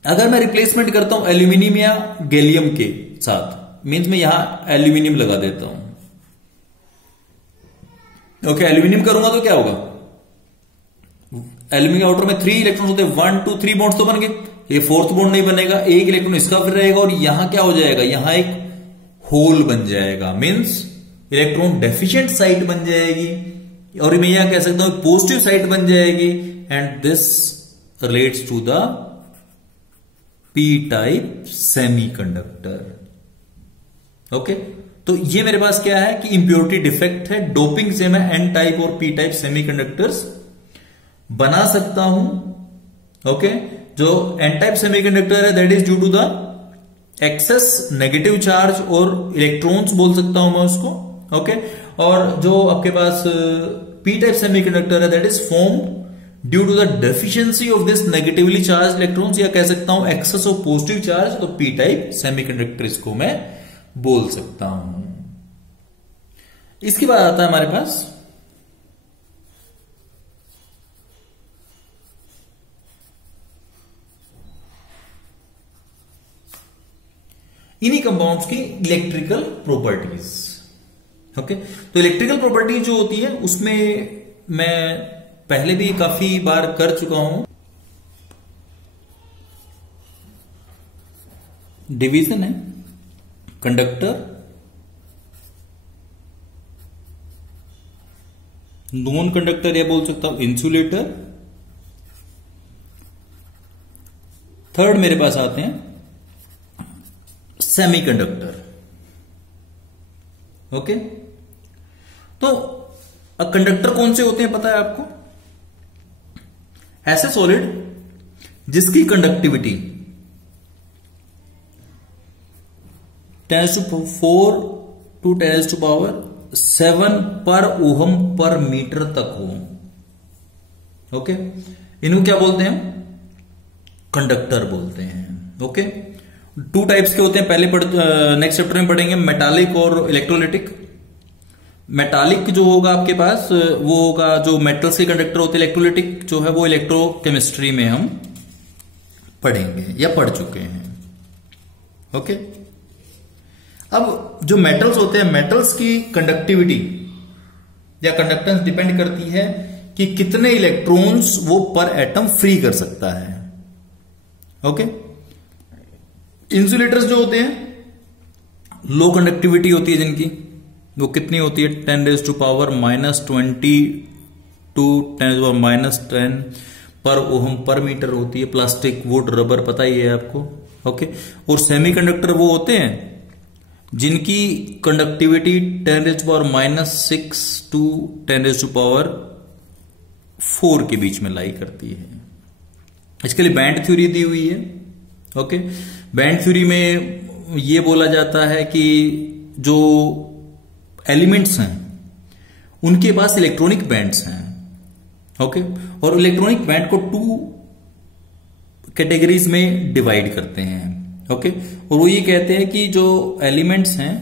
अगर मैं रिप्लेसमेंट करता हूं एल्यूमिनियम या गैलियम के साथ, मींस मैं यहां एल्यूमिनियम लगा देता हूं। ओके, एल्यूमिनियम करूंगा तो क्या होगा, एल्यूमिनियम आउटर में 3 इलेक्ट्रॉन होते हैं, 1 2 3 बॉन्ड्स तो बन गए, ये 4th बॉन्ड नहीं बनेगा, एक इलेक्ट्रॉन इसका फिर रहेगा और यहां क्या हो जाएगा, यहां एक होल बन जाएगा, मींस इलेक्ट्रॉन डेफिशिएंट साइट बन जाएगी, और मैं यहां कह सकता हूं पॉजिटिव साइट बन जाएगी, and this relates to the P type semiconductor. Okay, तो ये मेरे पास क्या है कि इंप्योरिटी डिफेक्ट है, डोपिंग से मैं एन टाइप और पी टाइप सेमीकंडक्टर्स बना सकता हूं। ओके, जो एन टाइप सेमीकंडक्टर है that is due to the excess negative charge और इलेक्ट्रॉन्स बोल सकता हूं मैं उसको। ओके, और जो आपके पास पी टाइप सेमीकंडक्टर है that is formed due to the deficiency of this negatively charge electrons, या कह सकता हूं एक्सेस ऑफ पॉजिटिव चार्ज, तो पी टाइप सेमीकंडक्टर इसको मैं बोल सकता हूं। इसके बाद आता है हमारे पास इन्हीं कंपाउंड्स की इलेक्ट्रिकल प्रॉपर्टीज। ओके, तो इलेक्ट्रिकल प्रॉपर्टी जो होती है उसमें मैं पहले भी काफी बार कर चुका हूं। डिवीजन है कंडक्टर, नॉन कंडक्टर, या बोल सकता हूं इंसुलेटर। थर्ड मेरे पास आते हैं सेमीकंडक्टर। ओके, तो कंडक्टर कौन से होते हैं पता है आपको, ऐसे सॉलिड जिसकी कंडक्टिविटी 10⁴ to 10⁷ पर ओहम पर मीटर तक हो। ओके, इनको क्या बोलते हैं, कंडक्टर बोलते हैं। ओके, 2 टाइप्स के होते हैं, पहले नेक्स्ट चैप्टर में पढ़ेंगे, मेटालिक और इलेक्ट्रोलिटिक। मेटालिक जो होगा आपके पास वो होगा जो मेटल्स के कंडक्टर होते हैं, इलेक्ट्रोलिटिक जो है वो इलेक्ट्रोकेमिस्ट्री में हम पढ़ेंगे या पढ़ चुके हैं। ओके, अब जो मेटल्स होते हैं, मेटल्स की कंडक्टिविटी या कंडक्टेंस डिपेंड करती है कि कितने इलेक्ट्रॉन्स वो पर एटम फ्री कर सकता है। ओके, इंसुलेटर्स जो होते हैं लो कंडक्टिविटी होती है जिनकी, वो कितनी होती है 10⁻⁻20 to 10⁻⁻10 पर ओहम पर मीटर होती है। प्लास्टिक, वुड, रबर पता ही है आपको। ओके, और सेमीकंडक्टर वो होते हैं जिनकी कंडक्टिविटी 10⁻⁻6 to 10⁻⁴ के बीच में लाई करती है। इसके लिए बैंड थ्योरी दी हुई है। ओके, बैंड थ्योरी में ये बोला जाता है कि जो एलिमेंट्स हैं उनके पास इलेक्ट्रॉनिक बैंड्स हैं, ओके, और इलेक्ट्रॉनिक बैंड को 2 कैटेगरीज में डिवाइड करते हैं। ओके, और वो ये कहते हैं कि जो एलिमेंट्स हैं,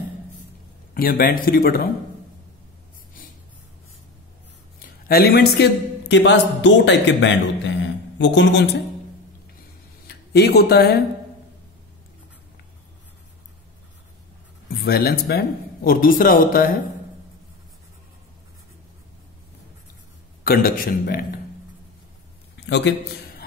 ये बैंड थ्योरी पढ़ रहा हूं, एलिमेंट्स के पास 2 टाइप के बैंड होते हैं। वो कौन कौन से? एक होता है वैलेंस बैंड और दूसरा होता है कंडक्शन बैंड। ओके,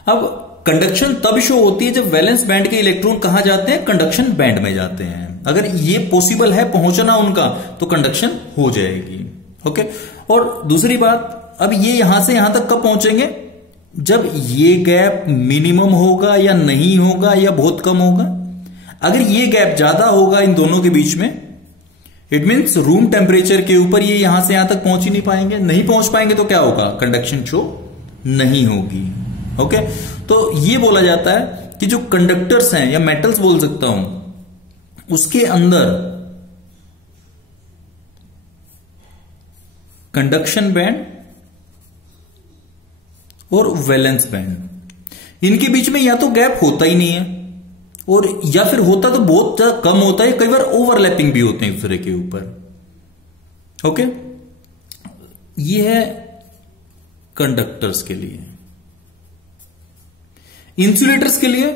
अब कंडक्शन तब शो होती है जब वैलेंस बैंड के इलेक्ट्रॉन कहां जाते हैं? कंडक्शन बैंड में जाते हैं। अगर ये पॉसिबल है पहुंचना उनका, तो कंडक्शन हो जाएगी। ओके, और दूसरी बात, अब ये यहां से यहां तक कब पहुंचेंगे? जब ये गैप मिनिमम होगा या नहीं होगा या बहुत कम होगा। अगर ये गैप ज्यादा होगा इन दोनों के बीच में, इट मीन्स रूम टेम्परेचर के ऊपर ये यहां से यहां तक पहुंच ही नहीं पाएंगे। नहीं पहुंच पाएंगे तो क्या होगा? कंडक्शन शो नहीं होगी। ओके, तो ये बोला जाता है कि जो कंडक्टर्स हैं, या मेटल्स बोल सकता हूं, उसके अंदर कंडक्शन बैंड और वैलेंस बैंड, इनके बीच में या तो गैप होता ही नहीं है, और या फिर होता तो बहुत ज्यादा कम होता है, कई बार ओवरलैपिंग भी होते हैं एक दूसरे के ऊपर। ओके, ये है कंडक्टर्स के लिए। इंसुलेटर्स के लिए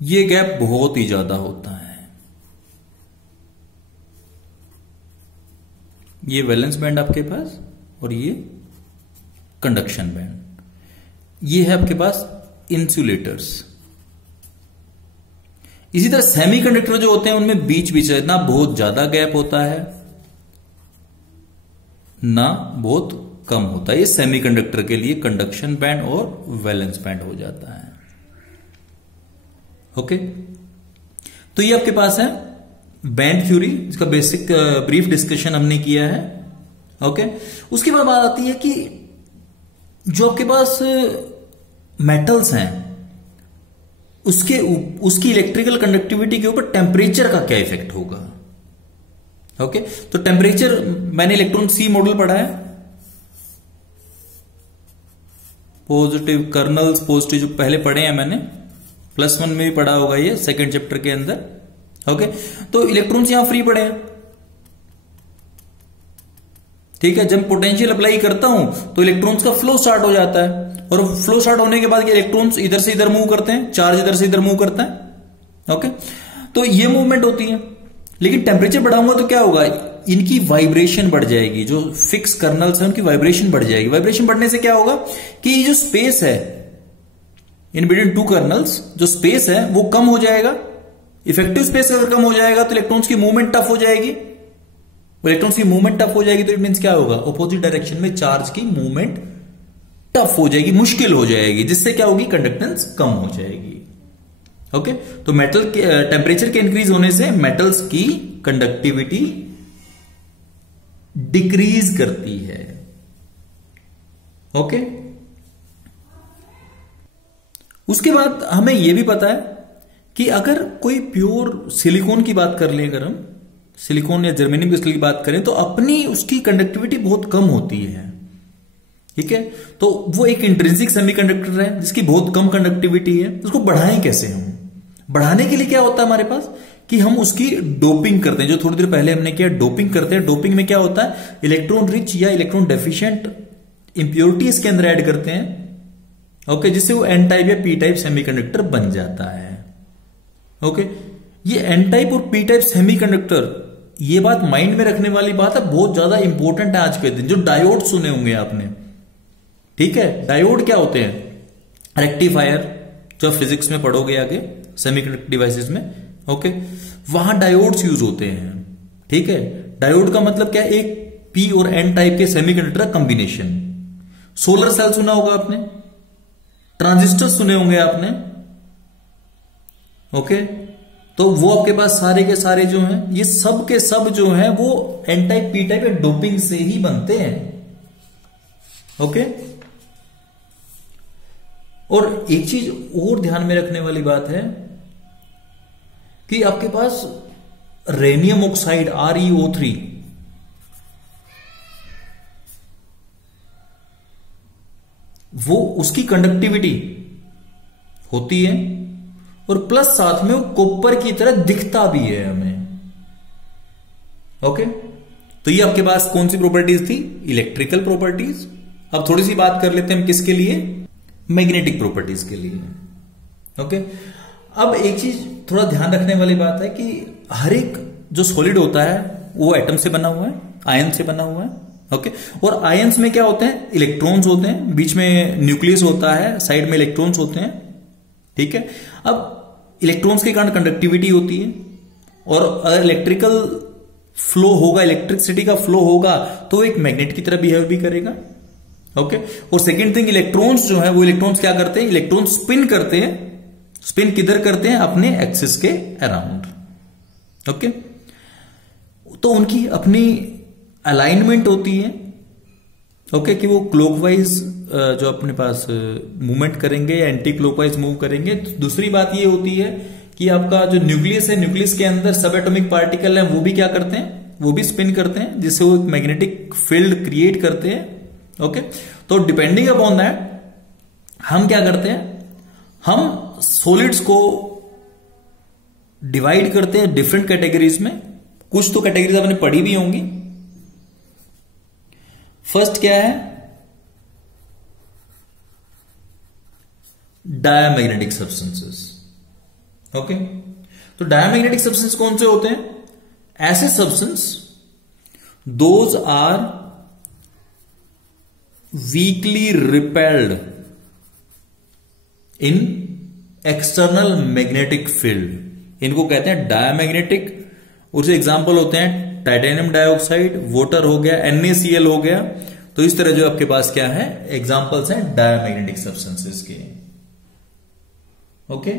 ये गैप बहुत ही ज्यादा होता है। ये वैलेंस बैंड आपके पास और ये कंडक्शन बैंड, ये है आपके पास इंसुलेटर्स। इसी तरह सेमीकंडक्टर जो होते हैं उनमें बीच बीच ना बहुत ज्यादा गैप होता है ना बहुत कम होता है। ये सेमीकंडक्टर के लिए कंडक्शन बैंड और वैलेंस बैंड हो जाता है। ओके, तो ये आपके पास है बैंड थ्योरी, इसका बेसिक ब्रीफ डिस्कशन हमने किया है। ओके, उसके बाद बात आती है कि जो आपके पास मेटल्स हैं उसकी इलेक्ट्रिकल कंडक्टिविटी के ऊपर टेम्परेचर का क्या इफेक्ट होगा। ओके, तो टेम्परेचर, मैंने इलेक्ट्रॉन सी मॉडल पढ़ा है, पॉजिटिव कर्नल्स, पॉजिटिव जो पहले पढ़े हैं मैंने, +1 में भी पढ़ा होगा ये सेकंड चैप्टर के अंदर। ओके, तो इलेक्ट्रॉन्स यहां फ्री पड़े हैं। ठीक है, जब पोटेंशियल अप्लाई करता हूं तो इलेक्ट्रॉन्स का फ्लो स्टार्ट हो जाता है, और फ्लो स्टार्ट होने के बाद इलेक्ट्रॉन्स इधर से इधर मूव करते हैं, चार्ज इधर से इधर मूव करता है। ओके, तो ये मूवमेंट होती है। लेकिन टेम्परेचर बढ़ाऊंगा तो क्या होगा? इनकी वाइब्रेशन बढ़ जाएगी, जो फिक्स कर्नल्स है उनकी वाइब्रेशन बढ़ जाएगी। वाइब्रेशन बढ़ने से क्या होगा कि ये जो स्पेस है इन बिटवीन 2 कर्नल्स, जो स्पेस है वो कम हो जाएगा। इफेक्टिव स्पेस अगर कम हो जाएगा तो इलेक्ट्रॉन्स की मूवमेंट टफ हो जाएगी। इलेक्ट्रॉन्स की मूवमेंट टफ हो जाएगी तो इट मींस क्या होगा? ऑपोजिट डायरेक्शन में चार्ज की मूवमेंट टफ हो जाएगी, मुश्किल हो जाएगी, जिससे क्या होगी? कंडक्टेंस कम हो जाएगी। ओके, तो मेटल के टेम्परेचर के इंक्रीज होने से मेटल्स की कंडक्टिविटी डिक्रीज करती है। ओके, उसके बाद हमें यह भी पता है कि अगर कोई प्योर सिलिकॉन की बात कर लें, अगर हम सिलिकॉन या जर्मेनियम क्रिस्टल की बात करें, तो अपनी उसकी कंडक्टिविटी बहुत कम होती है। ठीक है, तो वो एक इंट्रिंसिक सेमीकंडक्टर है जिसकी बहुत कम कंडक्टिविटी है। उसको बढ़ाएं कैसे हम? बढ़ाने के लिए क्या होता है हमारे पास कि हम उसकी डोपिंग करते हैं, जो थोड़ी देर पहले हमने किया, डोपिंग करते हैं। डोपिंग में क्या होता है? इलेक्ट्रॉन रिच या इलेक्ट्रॉन डेफिशिएंट इंप्योरिटी इसके अंदर ऐड करते हैं। ओके, जिससे वो एन टाइप या पी टाइप सेमीकंडक्टर बन जाता है। ओके, ये एन टाइप और पी टाइप सेमीकंडक्टर, ये बात माइंड में रखने वाली बात है, बहुत ज्यादा इंपॉर्टेंट है आज के दिन। जो डायोड सुने होंगे आपने, ठीक है, डायोड क्या होते हैं? रेक्टिफायर, जो फिजिक्स में पढ़ोगे आगे सेमीकंडक्टर डिवाइसेस में। ओके, वहां डायोड्स यूज होते हैं। ठीक है, डायोड का मतलब क्या है? एक पी और एन टाइप के सेमीकंडक्टर कॉम्बिनेशन। सोलर सेल सुना होगा आपने, ट्रांजिस्टर सुने होंगे आपने। ओके, तो वो आपके पास सारे के सारे जो हैं, ये सब के सब जो हैं वो एन टाइप पी टाइप या डोपिंग से ही बनते हैं। ओके, और एक चीज और ध्यान में रखने वाली बात है कि आपके पास रेनियम ऑक्साइड ReO3, वो उसकी कंडक्टिविटी होती है और प्लस साथ में वो कॉपर की तरह दिखता भी है हमें। ओके, तो ये आपके पास कौन सी प्रॉपर्टीज थी? Electrical properties. अब थोड़ी सी बात कर लेते हैं हम किसके लिए? मैग्नेटिक प्रॉपर्टीज के लिए। ओके, अब एक चीज थोड़ा ध्यान रखने वाली बात है कि हर एक जो सॉलिड होता है वो एटम से बना हुआ है, आयन से बना हुआ है। ओके, और आयन्स में क्या होते हैं? इलेक्ट्रॉन्स होते हैं, बीच में न्यूक्लियस होता है, साइड में इलेक्ट्रॉन्स होते हैं। ठीक है, अब इलेक्ट्रॉन्स के कारण कंडक्टिविटी होती है, और अगर इलेक्ट्रिकल फ्लो होगा, इलेक्ट्रिसिटी का फ्लो होगा, तो वो एक मैग्नेट की तरह बिहेव भी करेगा। ओके, और सेकेंड थिंग, इलेक्ट्रॉन्स जो है वो इलेक्ट्रॉन्स क्या करते हैं? इलेक्ट्रॉन स्पिन करते हैं। स्पिन किधर करते हैं? अपने एक्सिस के अराउंड। ओके, तो उनकी अपनी अलाइनमेंट होती है। ओके, कि वो क्लॉकवाइज जो अपने पास मूवमेंट करेंगे या एंटी क्लॉकवाइज मूव करेंगे। तो दूसरी बात ये होती है कि आपका जो न्यूक्लियस है, न्यूक्लियस के अंदर सब एटॉमिक पार्टिकल है, वो भी क्या करते हैं? वो भी स्पिन करते हैं, जिससे वो एक मैग्नेटिक फील्ड क्रिएट करते हैं। ओके, तो डिपेंडिंग अपॉन दैट हम क्या करते हैं? हम सॉलिड्स को डिवाइड करते हैं डिफरेंट कैटेगरीज में। कुछ तो कैटेगरीज आपने पढ़ी भी होंगी। फर्स्ट क्या है? Diamagnetic substances. ओके, तो डायमैग्नेटिक सब्सटेंस कौन से होते हैं? ऐसे substance those are weakly repelled in external magnetic field. इनको कहते हैं डायमैग्नेटिक। उसके एग्जाम्पल होते हैं टाइटेनियम डाइऑक्साइड, वाटर हो गया, NaCl हो गया। तो इस तरह जो आपके पास क्या है? एग्जाम्पल्स हैं डायमैग्नेटिक सब्सटेंसेस के। ओके,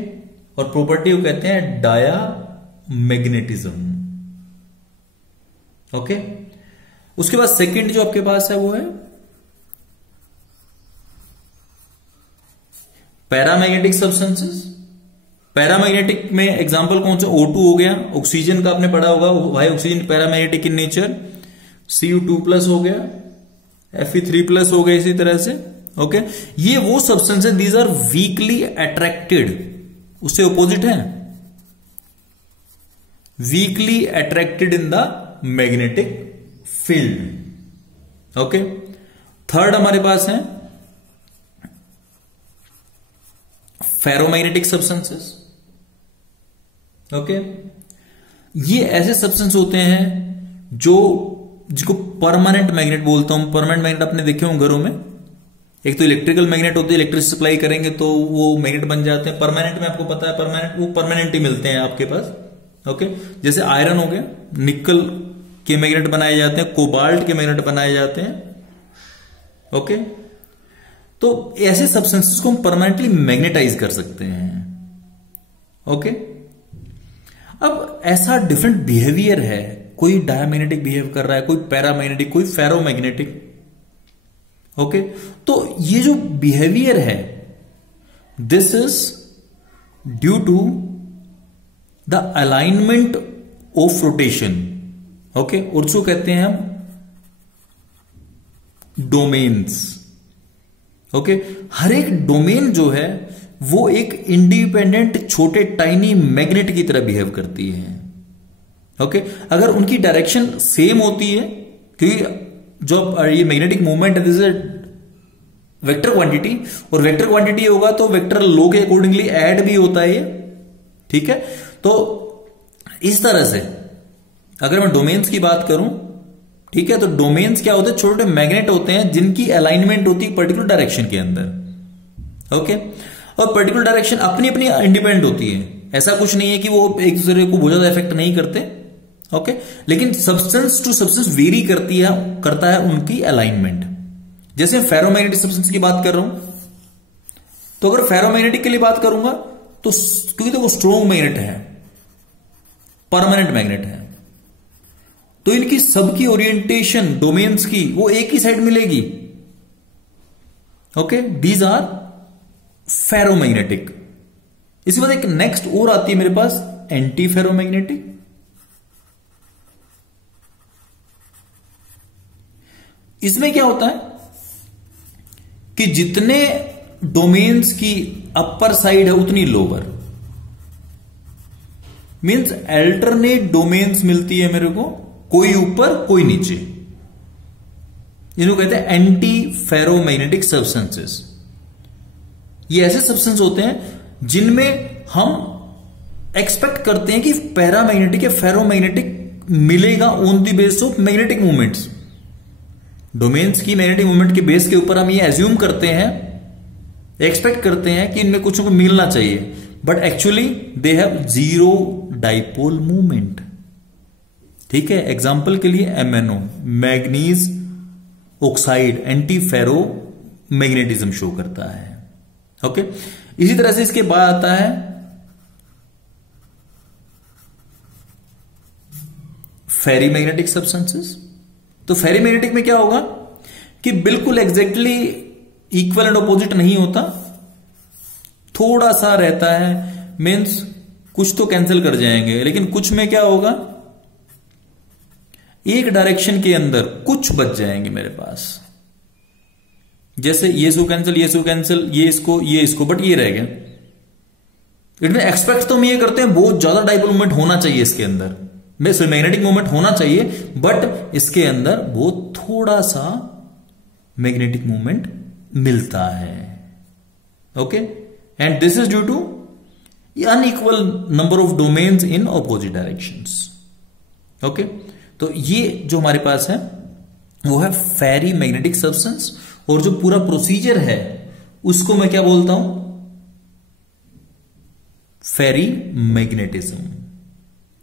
और प्रॉपर्टी को कहते हैं डाया मैग्नेटिज्म। ओके, उसके बाद सेकंड जो आपके पास है वो है पैरामैग्नेटिक सब्सटेंसेस। पैरामैग्नेटिक में एग्जांपल कौन सा? O2 हो गया, ऑक्सीजन का आपने पढ़ा होगा भाई, oxygen paramagnetic in nature. Cu2+ हो गया, Fe3+ हो गया, इसी तरह से। ओके, ये वो सब्सटेंस है, दीज आर वीकली अट्रैक्टेड। उससे ऑपोजिट है weekly attracted in the magnetic field. Okay, third हमारे पास है फेरोमैग्नेटिक सब्सटेंसेस। ओके, ये ऐसे सब्सटेंस होते हैं जो जिसको परमानेंट मैग्नेट बोलता हूं। परमानेंट मैग्नेट आपने देखे होंगे घरों में। एक तो इलेक्ट्रिकल मैग्नेट होते हैं, इलेक्ट्रिसिटी सप्लाई करेंगे तो वो मैग्नेट बन जाते हैं। परमानेंट में आपको पता है, परमानेंट वो परमानेंट ही मिलते हैं आपके पास। ओके, जैसे आयरन हो गया, निकल के मैग्नेट बनाए जाते हैं, कोबाल्ट के मैग्नेट बनाए जाते हैं। ओके, तो ऐसे सब्सटेंसेस को हम परमानेंटली मैग्नेटाइज कर सकते हैं। ओके, अब ऐसा डिफरेंट बिहेवियर है, कोई डायमैग्नेटिक बिहेव कर रहा है, कोई पैरामैग्नेटिक, कोई फेरोमैग्नेटिक। ओके, तो ये जो बिहेवियर है, this is due to the alignment of rotation. Okay, और उसको कहते हैं हम डोमेन्स। ओके, हर एक डोमेन जो है वो एक इंडिपेंडेंट छोटे टाइनी मैग्नेट की तरह बिहेव करती है। ओके, अगर उनकी डायरेक्शन सेम होती है, क्योंकि जो ये मैग्नेटिक मूवमेंट है दिस इज वेक्टर क्वांटिटी, और वेक्टर क्वांटिटी होगा तो वेक्टर लो के अकॉर्डिंगली ऐड भी होता है ये। ठीक है, तो इस तरह से अगर मैं डोमेन्स की बात करूं, ठीक है, तो डोमेन्स क्या होते हैं? छोटे मैग्नेट होते हैं जिनकी अलाइनमेंट होती है पर्टिकुलर डायरेक्शन के अंदर। ओके, और पर्टिकुलर डायरेक्शन अपनी अपनी इंडिपेंडेंट होती है। ऐसा कुछ नहीं है कि वो एक दूसरे को बहुत ज्यादा इफेक्ट नहीं करते। ओके, लेकिन सब्सटेंस टू सब्सटेंस वेरी करता है उनकी अलाइनमेंट। जैसे फेरोमैग्नेटिक सब्सटेंस की बात कर रहा हूं, तो अगर फेरोमैग्नेटिक के लिए बात करूंगा तो क्योंकि तो वो स्ट्रॉन्ग मैग्नेट है, परमानेंट मैग्नेट है, तो इनकी सबकी ओरिएंटेशन डोमेन्स की वो एक ही साइड मिलेगी। Okay, these are ferromagnetic. इसके बाद एक नेक्स्ट और आती है मेरे पास एंटी फेरोमैग्नेटिक। इसमें क्या होता है कि जितने डोमेन्स की अपर साइड है उतनी लोअर, मींस अल्टरनेट डोमेन्स मिलती है मेरे को, कोई ऊपर कोई नीचे। इनको कहते हैं एंटी फेरोमैग्नेटिक सब्सटेंसेस। ये ऐसे सब्सटेंस होते हैं जिनमें हम एक्सपेक्ट करते हैं कि पैरामैग्नेटिक या फेरोमैग्नेटिक मिलेगा on the base of magnetic movements. Domains की मैग्नेटिक मूवमेंट के बेस के ऊपर हम ये एज्यूम करते हैं, एक्सपेक्ट करते हैं कि इनमें कुछ को मिलना चाहिए, but actually they have zero dipole movement. ठीक है, एग्जांपल के लिए MnO, manganese oxide, antiferromagnetism show करता है। ओके, इसी तरह से इसके बाद आता है फेरीमैग्नेटिक सब्सटेंसेस। तो फेरीमैग्नेटिक में क्या होगा कि बिल्कुल एग्जैक्टली इक्वल एंड ऑपोजिट नहीं होता, थोड़ा सा रहता है, मीन्स कुछ तो कैंसिल कर जाएंगे, लेकिन कुछ में क्या होगा, एक डायरेक्शन के अंदर कुछ बच जाएंगे मेरे पास। जैसे ये सो कैंसिल, ये सो कैंसिल, ये इसको, बट ये रह गया। इट एक्सपेक्ट तो हम ये करते हैं बहुत ज्यादा डाइपोल मूवमेंट होना चाहिए इसके अंदर, मैग्नेटिक मूवमेंट होना चाहिए, बट इसके अंदर बहुत थोड़ा सा मैग्नेटिक मूवमेंट मिलता है। Okay, and this is due to unequal number of domains in opposite directions. Okay, तो ये जो हमारे पास है वो है फेरी मैग्नेटिक सब्सटेंस, और जो पूरा प्रोसीजर है उसको मैं क्या बोलता हूं, फेरी मैग्नेटिज्म।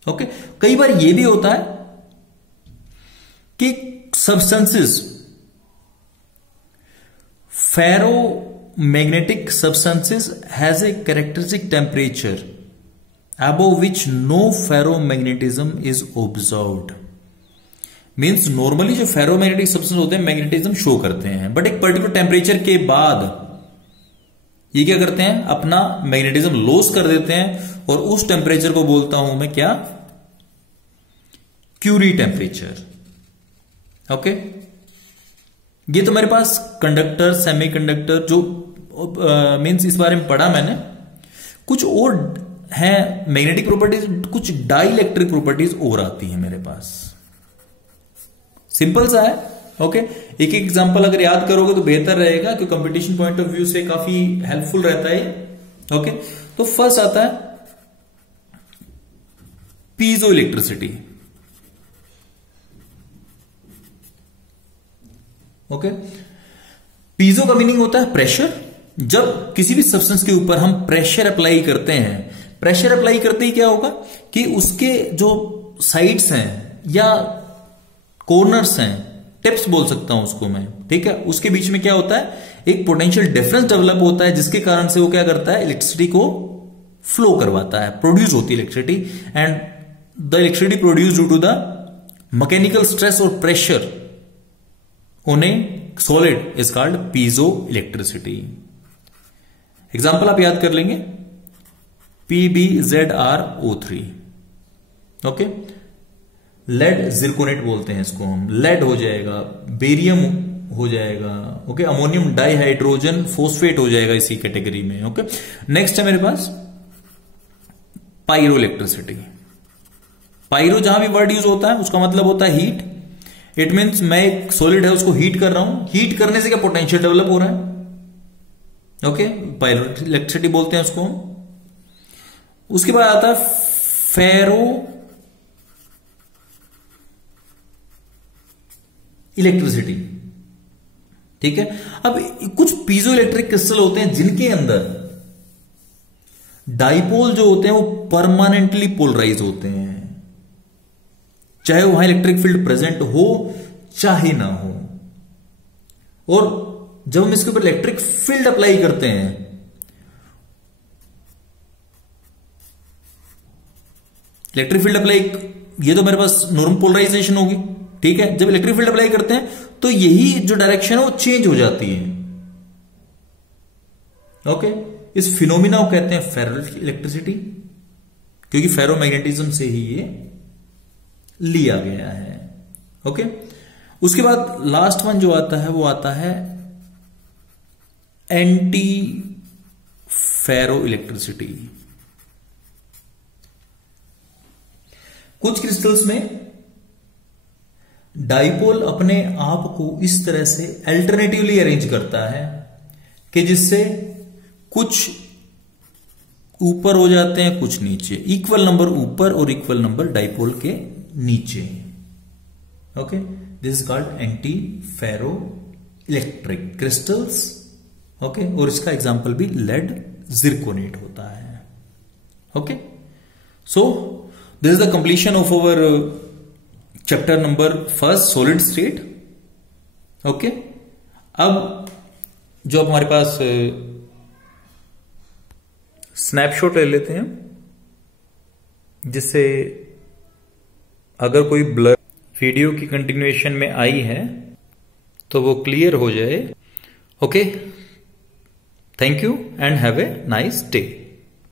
ओके, कई बार यह भी होता है कि substances, ferromagnetic substances has a characteristic temperature above which no ferromagnetism is observed। Means normally जो फेरोमैग्नेटिक सब्सटेंस होते हैं मैग्नेटिज्म शो करते हैं, बट एक पर्टिकुलर टेम्परेचर के बाद ये क्या करते हैं, अपना मैग्नेटिज्म लॉस कर देते हैं, और उस टेम्परेचर को बोलता हूं मैं क्या, क्यूरी टेम्परेचर। ओके, ये तो मेरे पास कंडक्टर, सेमीकंडक्टर जो मीन्स इस बारे में पढ़ा मैंने। कुछ और है मैग्नेटिक प्रॉपर्टीज, कुछ डाइलेक्ट्रिक प्रॉपर्टीज और आती है मेरे पास। सिंपल सा है। ओके, एक एग्जांपल अगर याद करोगे तो बेहतर रहेगा, क्योंकि कंपटीशन पॉइंट ऑफ व्यू से काफी हेल्पफुल रहता है। ओके, तो फर्स्ट आता है पीजो इलेक्ट्रिसिटी। ओके, पीजो का मीनिंग होता है प्रेशर। जब किसी भी सब्सटेंस के ऊपर हम प्रेशर अप्लाई करते हैं, प्रेशर अप्लाई करते ही क्या होगा कि उसके जो साइड्स हैं या कॉर्नर्स हैं, टिप्स बोल सकता हूं उसको मैं, ठीक है, उसके बीच में क्या होता है, एक पोटेंशियल डिफरेंस डेवलप होता है, जिसके कारण से वो क्या करता है, इलेक्ट्रिसिटी को फ्लो करवाता है, प्रोड्यूस होती है electricity, and the electricity produce due to the mechanical stress और pressure on a solid is called piezo electricity. Example आप याद कर लेंगे, PbZrO3। ओके, लेड जिरकोनेट बोलते हैं इसको हम, लेड हो जाएगा, बेरियम हो जाएगा, ओके, अमोनियम डाइहाइड्रोजन फॉस्फेट हो जाएगा इसी कैटेगरी में। ओके, नेक्स्ट है मेरे पास पायरो इलेक्ट्रिसिटी। पायरो जहां भी वर्ड यूज होता है उसका मतलब होता है हीट। इट मीन्स मैं एक सॉलिड है उसको हीट कर रहा हूं, हीट करने से क्या पोटेंशियल डेवलप हो रहा है। ओके, पायरो इलेक्ट्रिसिटी बोलते हैं उसको। उसके बाद आता है फेरो इलेक्ट्रिसिटी। ठीक है, अब कुछ पीजो इलेक्ट्रिक क्रिस्टल होते हैं जिनके अंदर डाइपोल जो होते हैं वो परमानेंटली पोलराइज होते हैं, चाहे वहां इलेक्ट्रिक फील्ड प्रेजेंट हो चाहे ना हो। और जब हम इसके ऊपर इलेक्ट्रिक फील्ड अप्लाई करते हैं, इलेक्ट्रिक फील्ड अप्लाई, ये तो मेरे पास नॉर्मल पोलराइजेशन होगी, ठीक है। जब इलेक्ट्रिक फील्ड अप्लाई करते हैं तो यही जो डायरेक्शन है वो चेंज हो जाती है। ओके, इस फिनोमिना को कहते हैं फेरो इलेक्ट्रिसिटी, क्योंकि फेरोमैग्नेटिज्म से ही ये लिया गया है। ओके, उसके बाद लास्ट वन जो आता है वो आता है एंटी फेरो इलेक्ट्रिसिटी। कुछ क्रिस्टल्स में डाइपोल अपने आप को इस तरह से अल्टरनेटिवली अरेंज करता है कि जिससे कुछ ऊपर हो जाते हैं, कुछ नीचे, इक्वल नंबर ऊपर और इक्वल नंबर डाइपोल के नीचे। Okay, this is called antiferroelectric crystals. Okay, और इसका एग्जांपल भी लेड जिरकोनेट होता है। Okay, so this is the completion of our chapter number first, solid state. Okay, अब जो अब हमारे पास स्नैपशॉट ले लेते हैं, जिससे अगर कोई ब्लर वीडियो की कंटिन्यूएशन में आई है तो वो क्लियर हो जाए। Okay, thank you and have a nice day.